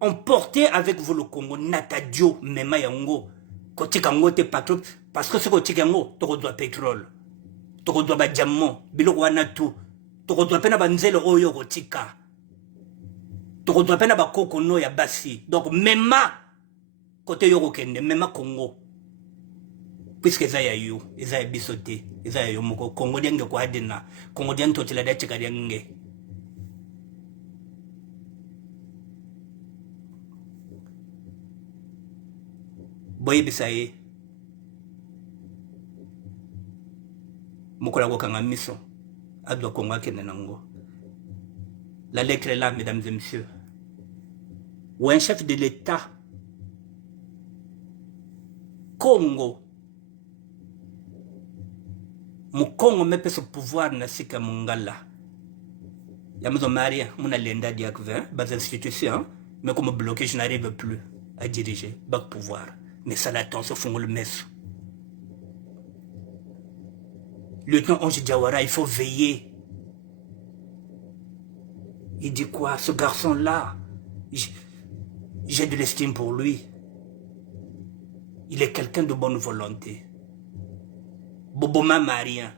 Emportez avec vous le Congo. Natadio, Mema Yango. Kotikango te patron. Parce que ce Kotikango, tu dois pétrole. Tu dois diamant. Bilo wanatu. Tu dois pena banzelo oyo kotika. Tu dois pena bakokono ya basi. Donc, Mema. Côté yoko kende. Mema Congo. Puisque ça y a eu. Ça y a bisoté. Ça y a eu. Congo dienge kwa adena. Congo dienge totila da chika dienge. Boye bisaye Mokola kokanga miso adwa konga kene nango. La lettre est là, mesdames et messieurs. Ou un chef de l'État Congo Mukongo mepe ce pouvoir na sika mungala. Yamazo Maria, mon alenda diakve, bas institution, mais comme bloqué, je n'arrive plus à diriger, bas pouvoir. Mais ça l'attend, ce fond le mess. Lieutenant Ange Diawara, il faut veiller. Il dit quoi? Ce garçon-là, j'ai de l'estime pour lui. Il est quelqu'un de bonne volonté. Boboma Marien.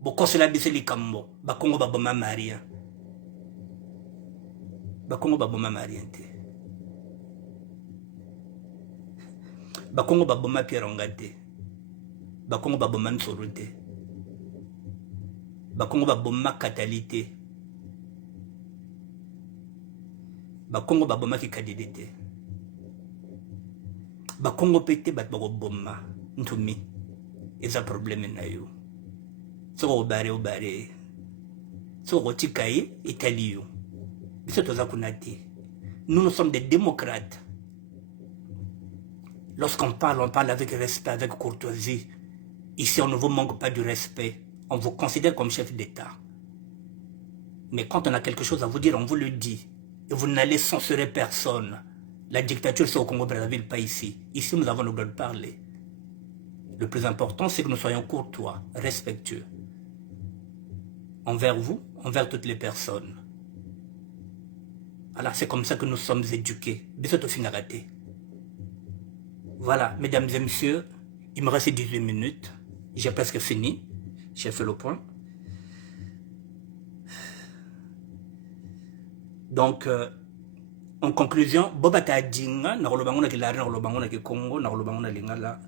Bokosela biseli kambo. Bakongo baboma Marien. Bakongo baboma Marien te. Bakongo baboma Pieronga te. Bakongo baboma Nsoro te. Bakongo baboma Katali te. Bakongo baboma Kikadide te. Bakongo pete bat baboma Ntumi. Et ça problème na yo. So obare obare. So otikaye Italie. Nous sommes des démocrates. Lorsqu'on parle, on parle avec respect, avec courtoisie. Ici, on ne vous manque pas du respect. On vous considère comme chef d'État. Mais quand on a quelque chose à vous dire, on vous le dit. Et vous n'allez censurer personne. La dictature, c'est au Congo-Brazzaville, pas ici. Ici, nous avons le droit de parler. Le plus important, c'est que nous soyons courtois, respectueux. Envers vous, envers toutes les personnes. Alors, c'est comme ça que nous sommes éduqués. Voilà, mesdames et messieurs, il me reste 18 minutes. J'ai presque fini. J'ai fait le point. Donc, en conclusion, Bobata Djinga, Narolobangona ki lari, Narolobangona ki Congo, Narolobangona lingala.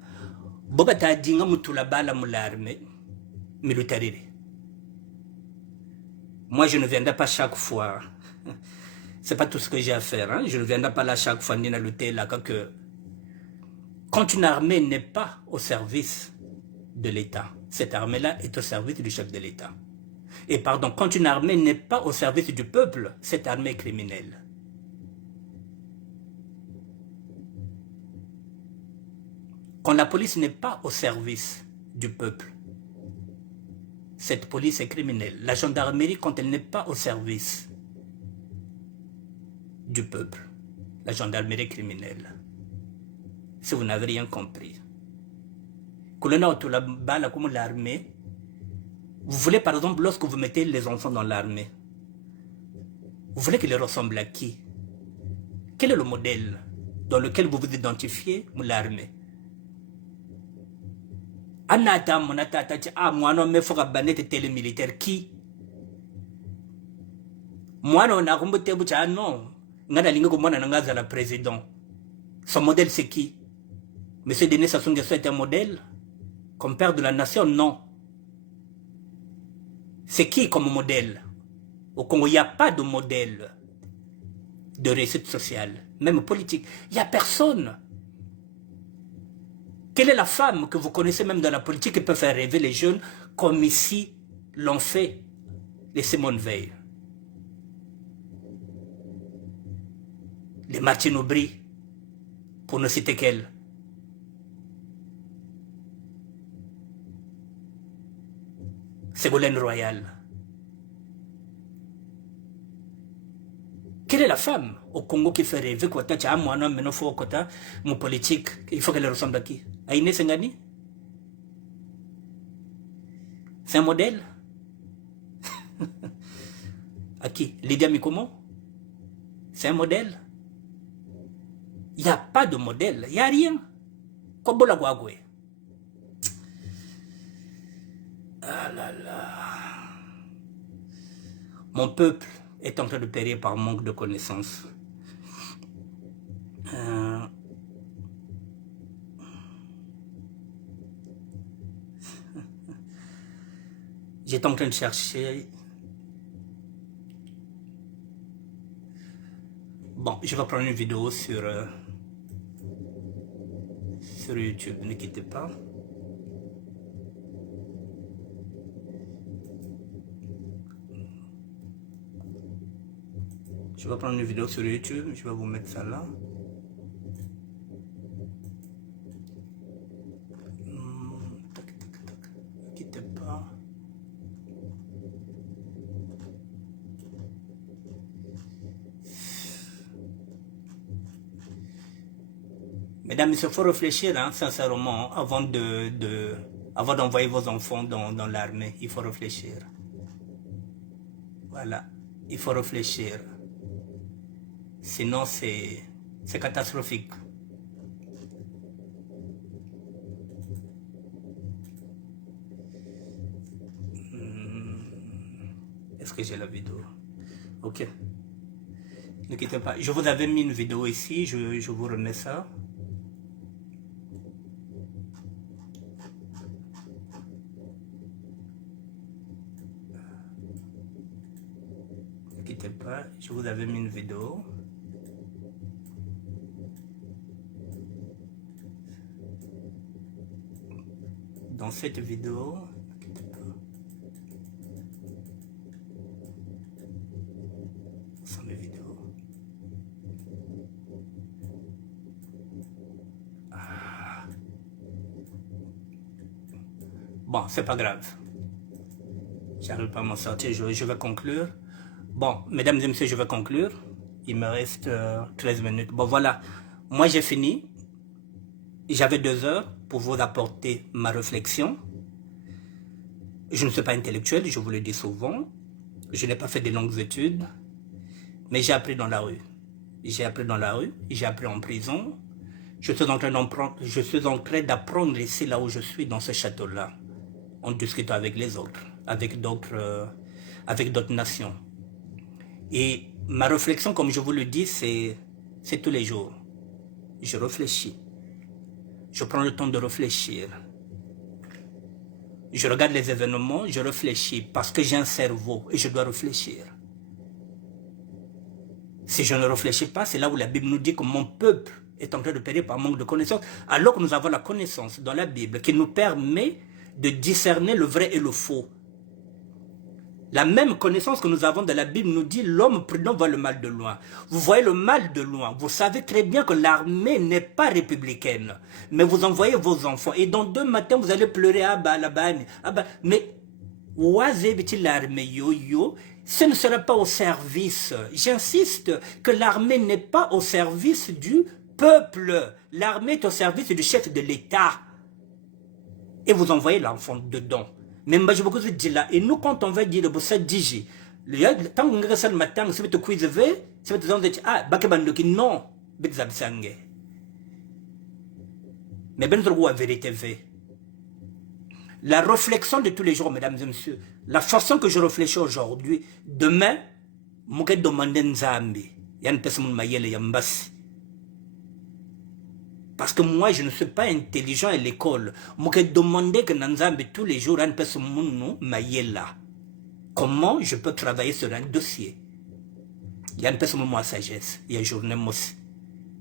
Bobata Djinga mutula bala moularme, milutarire. Moi, je ne viendrai pas chaque fois. C'est pas tout ce que j'ai à faire. Hein? Je ne viendrai pas là chaque fois ni à lutter là que quand une armée n'est pas au service de l'État, cette armée-là est au service du chef de l'État. Et pardon, quand une armée n'est pas au service du peuple, cette armée est criminelle. Quand la police n'est pas au service du peuple, cette police est criminelle. La gendarmerie, quand elle n'est pas au service du peuple, la gendarmerie criminelle. Si vous n'avez rien compris. Colonel Otulabala comme l'armée, vous voulez par exemple, lorsque vous mettez les enfants dans l'armée, vous voulez qu'ils ressemblent à qui? Quel est le modèle dans lequel vous vous identifiez, l'armée? Anata monata moi non me fera banette télé militaire qui? Moi non a rumbote bucha non. Ngana linga ko mwana ngaza la président. Son modèle c'est qui? Monsieur Denis Sassou Nguesso est un modèle? Comme père de la nation? Non. C'est qui comme modèle? Au Congo, il n'y a pas de modèle de réussite sociale, même politique. Il n'y a personne. Quelle est la femme que vous connaissez même dans la politique qui peut faire rêver les jeunes comme ici l'ont fait les Simone Veil, les Martine Aubry, pour ne citer qu'elles? Ségolène Royal. Quelle est la femme au Congo qui fait rêver quoi? Mon politique, il faut qu'elle ressemble à qui? À Inès Sengani? C'est un modèle? À qui? Lydia Mikomo? C'est un modèle? Il n'y a pas de modèle, il n'y a rien. Kobola Guagwe. Ah là là. Mon peuple est en train de périr par manque de connaissances. J'étais en train de chercher. Bon, je vais prendre une vidéo sur YouTube, ne quittez pas. Je vais prendre une vidéo sur YouTube, je vais vous mettre ça là. Ne quittez pas. Mesdames, il faut réfléchir, hein, sincèrement, avant d'envoyer vos enfants dans l'armée. Il faut réfléchir. Voilà, il faut réfléchir. Sinon, c'est catastrophique. Est-ce que j'ai la vidéo? Ok. Ne quittez pas. Je vous avais mis une vidéo ici. Je vous remets ça. Ne quittez pas. Je vous avais mis une vidéo. Dans cette vidéo, sont mes vidéos. Bon, c'est pas grave. J'arrive pas à m'en sortir, je vais conclure. Bon, mesdames et messieurs, je vais conclure. Il me reste 13 minutes. Bon, voilà. Moi, j'ai fini. J'avais 2 heures pour vous apporter ma réflexion. Je ne suis pas intellectuel, je vous le dis souvent. Je n'ai pas fait de longues études. Mais j'ai appris dans la rue. J'ai appris dans la rue, j'ai appris en prison. Je suis en train d'apprendre ici, là où je suis, dans ce château-là. En discutant avec les autres, avec d'autres nations. Et ma réflexion, comme je vous le dis, c'est tous les jours. Je réfléchis. Je prends le temps de réfléchir. Je regarde les événements, je réfléchis parce que j'ai un cerveau et je dois réfléchir. Si je ne réfléchis pas, c'est là où la Bible nous dit que mon peuple est en train de périr par manque de connaissance, alors que nous avons la connaissance dans la Bible qui nous permet de discerner le vrai et le faux. La même connaissance que nous avons dans la Bible nous dit l'homme prudent voit le mal de loin. Vous voyez le mal de loin. Vous savez très bien que l'armée n'est pas républicaine. Mais vous envoyez vos enfants. Et dans 2 matins, vous allez pleurer. Ah bah, la banne. Ah bah, mais, l'armée yo-yo, Ce ne sera pas au service. J'insiste que l'armée n'est pas au service du peuple. L'armée est au service du chef de l'État. Et vous envoyez l'enfant dedans. Mais je vous dis là, et nous quand on va dire le ça digi, tant qu'on regarde le matin, c'est le quiz v, c'est le dire ah, bakebandoki non, bezabsange. Mais ben la vérité v. La réflexion de tous les jours, mesdames et messieurs, la façon que je réfléchis aujourd'hui, demain, je vais demander Nzambi. Parce que moi, je ne suis pas intelligent à l'école. Je vais demander que Nzambi tous les jours, comment je peux travailler sur un dossier. Il y a une personne de sagesse, il y a une journée.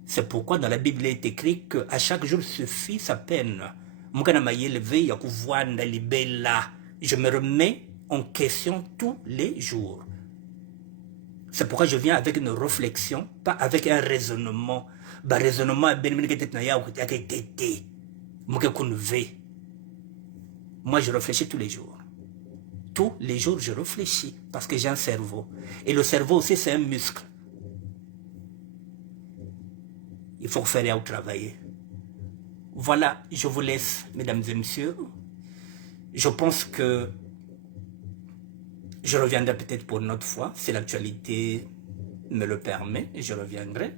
C'est pourquoi dans la Bible il est écrit qu'à chaque jour suffit sa peine. Je me remets en question tous les jours. C'est pourquoi je viens avec une réflexion, pas avec un raisonnement. Moi, je réfléchis tous les jours. Tous les jours, je réfléchis parce que j'ai un cerveau. Et le cerveau aussi, c'est un muscle. Il faut faire au travail. Voilà, je vous laisse, mesdames et messieurs. Je pense que je reviendrai peut-être pour une autre fois, si l'actualité me le permet, je reviendrai.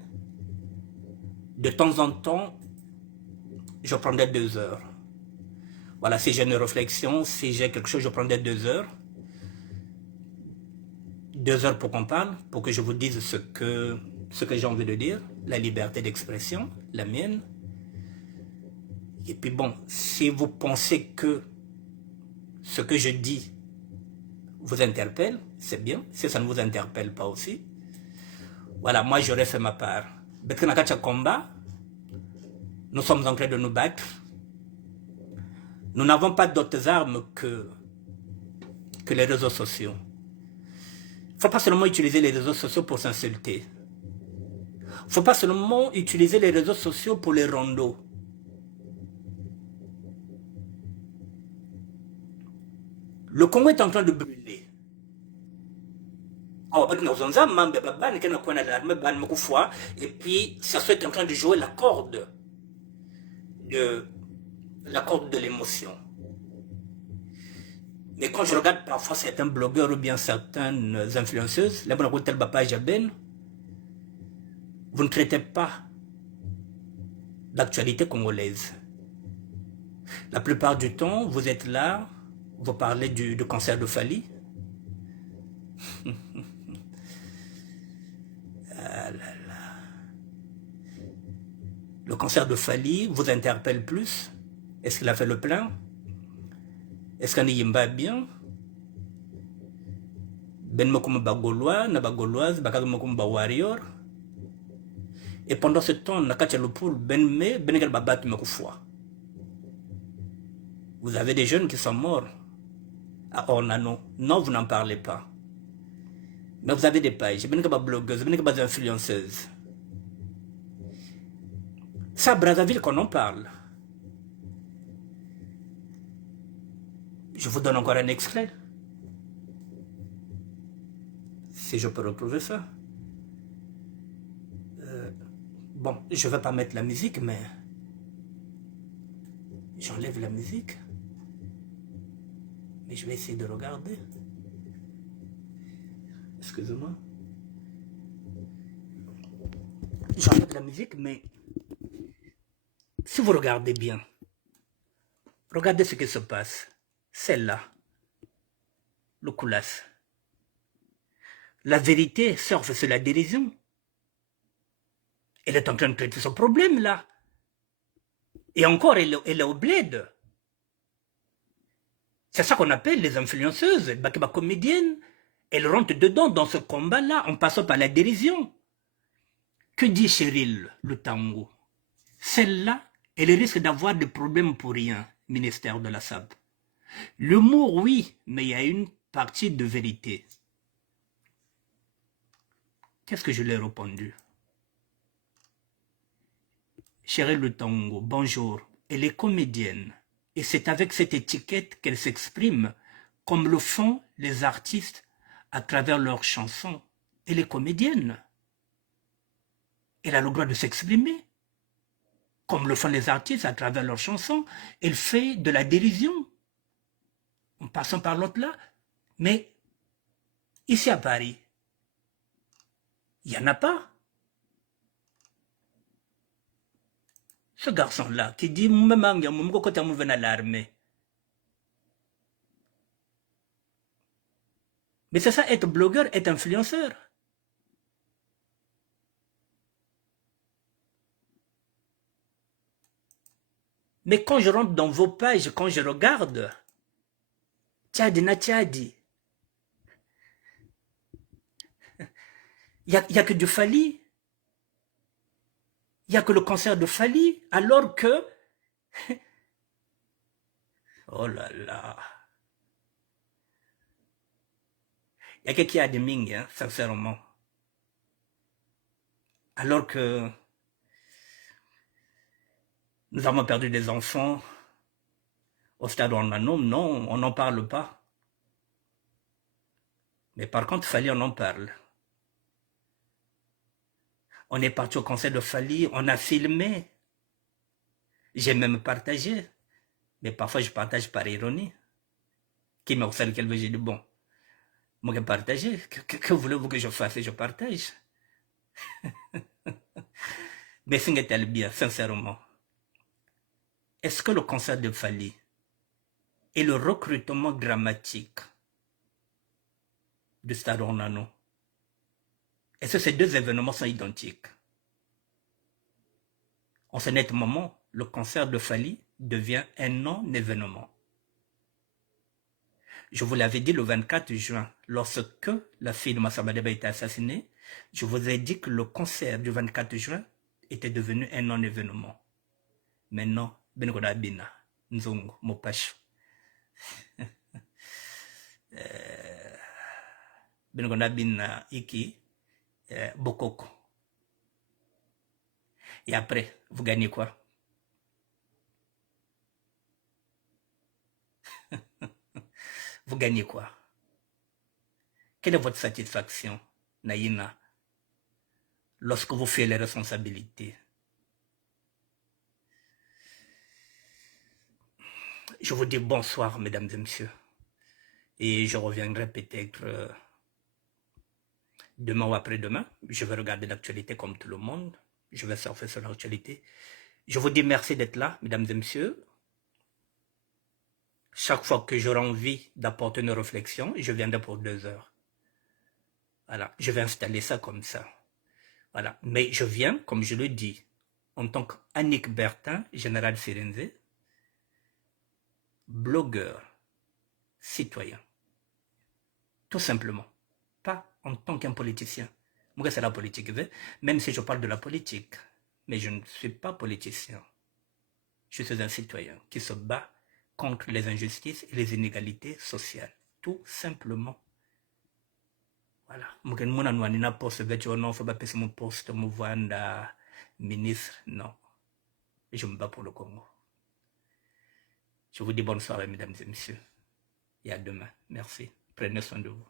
De temps en temps, je prendrai 2 heures. Voilà, si j'ai une réflexion, si j'ai quelque chose, je prendrai 2 heures. 2 heures pour qu'on parle, pour que je vous dise ce que j'ai envie de dire, la liberté d'expression, la mienne. Et puis bon, si vous pensez que ce que je dis vous interpelle, c'est bien. Si ça ne vous interpelle pas aussi, voilà, moi j'aurais fait ma part. Combat, nous sommes en train de nous battre. Nous n'avons pas d'autres armes que les réseaux sociaux. Il ne faut pas seulement utiliser les réseaux sociaux pour s'insulter. Il ne faut pas seulement utiliser les réseaux sociaux pour les rondos. Le Congo est en train de brûler. Et puis, ça soit en train de jouer la corde de l'émotion. Mais quand je regarde parfois certains blogueurs ou bien certaines influenceuses, vous ne traitez pas l'actualité congolaise. La plupart du temps, vous êtes là, vous parlez du cancer de Fali. Ah là là. Le cancer de Fali vous interpelle plus? Est-ce qu'il a fait le plein? Est-ce qu'on y va bien? Ben mokoum ba Gaulois, na ba Gauloise, ba mokoum ba warrior. Et pendant ce temps, na katia le poule, ben gal ba bat mekoufwa. Vous avez des jeunes qui sont morts à Ornano. Non, vous n'en parlez pas. Mais vous avez des pages, ben gal ba blogueuses, ben gal ba influenceuses. C'est à Brazzaville qu'on en parle. Je vous donne encore un extrait. Si je peux retrouver ça. Bon, je ne vais pas mettre la musique, mais j'enlève la musique. Mais je vais essayer de regarder. Excusez-moi. J'enlève la musique, mais si vous regardez bien, regardez ce qui se passe. Celle-là, le coulasse. La vérité surfe sur la dérision. Elle est en train de traiter ce problème-là. Et encore, elle est au bled. C'est ça qu'on appelle les influenceuses, les comédiennes. Elles rentrent dedans dans ce combat-là en passant par la dérision. Que dit Cheryl Lutango? Celle-là, elle risque d'avoir des problèmes pour rien, ministère de la SAB. L'humour, oui, mais il y a une partie de vérité. Qu'est-ce que je lui ai répondu? Cheryl Lutango, bonjour. Elle est comédienne. Et c'est avec cette étiquette qu'elle s'exprime, comme le font les artistes à travers leurs chansons. Elle est comédienne. Elle a le droit de s'exprimer. Comme le font les artistes à travers leurs chansons. Elle fait de la dérision. En passant par l'autre là. Mais ici à Paris, il n'y en a pas. Ce garçon-là qui dit « à l'armée ». Mais c'est ça, être blogueur, être influenceur. Mais quand je rentre dans vos pages, quand je regarde, Tchadi na Tchadi, il n'y a que du Fali. Il n'y a que le concert de Fali, alors que... Oh là là. Il y a quelqu'un qui a des ming, hein, sincèrement. Alors que nous avons perdu des enfants au stade Ornano, non, on n'en parle pas. Mais par contre, Fali, on en parle. On est parti au concert de Fali, on a filmé. J'ai même partagé. Mais parfois, je partage par ironie. Qui me observe qu'elle veut, j'ai dit, bon, moi, je partage. Que voulez-vous que je fasse? Je partage. Mais c'est bien, sincèrement. Est-ce que le concert de Fali et le recrutement dramatique du Stade Ornano, est-ce que ces deux événements sont identiques? En ce net moment, le concert de Fali devient un non-événement. Je vous l'avais dit le 24 juin, lorsque la fille de Massa Madeba a été assassinée, je vous ai dit que le concert du 24 juin était devenu un non-événement. Maintenant, Bengoda Bina, Nzongo, Mopacho. Bengoda Bina Iki, Bokoko. Et après, vous gagnez quoi? Vous gagnez quoi? Quelle est votre satisfaction, Naïna, lorsque vous faites les responsabilités? Je vous dis bonsoir, mesdames et messieurs. Et je reviendrai peut-être demain ou après-demain. Je vais regarder l'actualité comme tout le monde. Je vais surfer sur l'actualité. Je vous dis merci d'être là, mesdames et messieurs. Chaque fois que j'aurai envie d'apporter une réflexion, je viendrai pour 2 heures. Voilà, je vais installer ça comme ça. Voilà, mais je viens, comme je le dis, en tant qu'Annick Bertin, général Firenze, blogueur, citoyen. Tout simplement. Pas en tant qu'un politicien. Moi, c'est la politique, même si je parle de la politique. Mais je ne suis pas politicien. Je suis un citoyen qui se bat contre les injustices et les inégalités sociales. Tout simplement. Voilà. Je ne poste mon poste, ministre. Non. Je me bats pour le Congo. Je vous dis bonne soirée, mesdames et messieurs. Et à demain. Merci. Prenez soin de vous.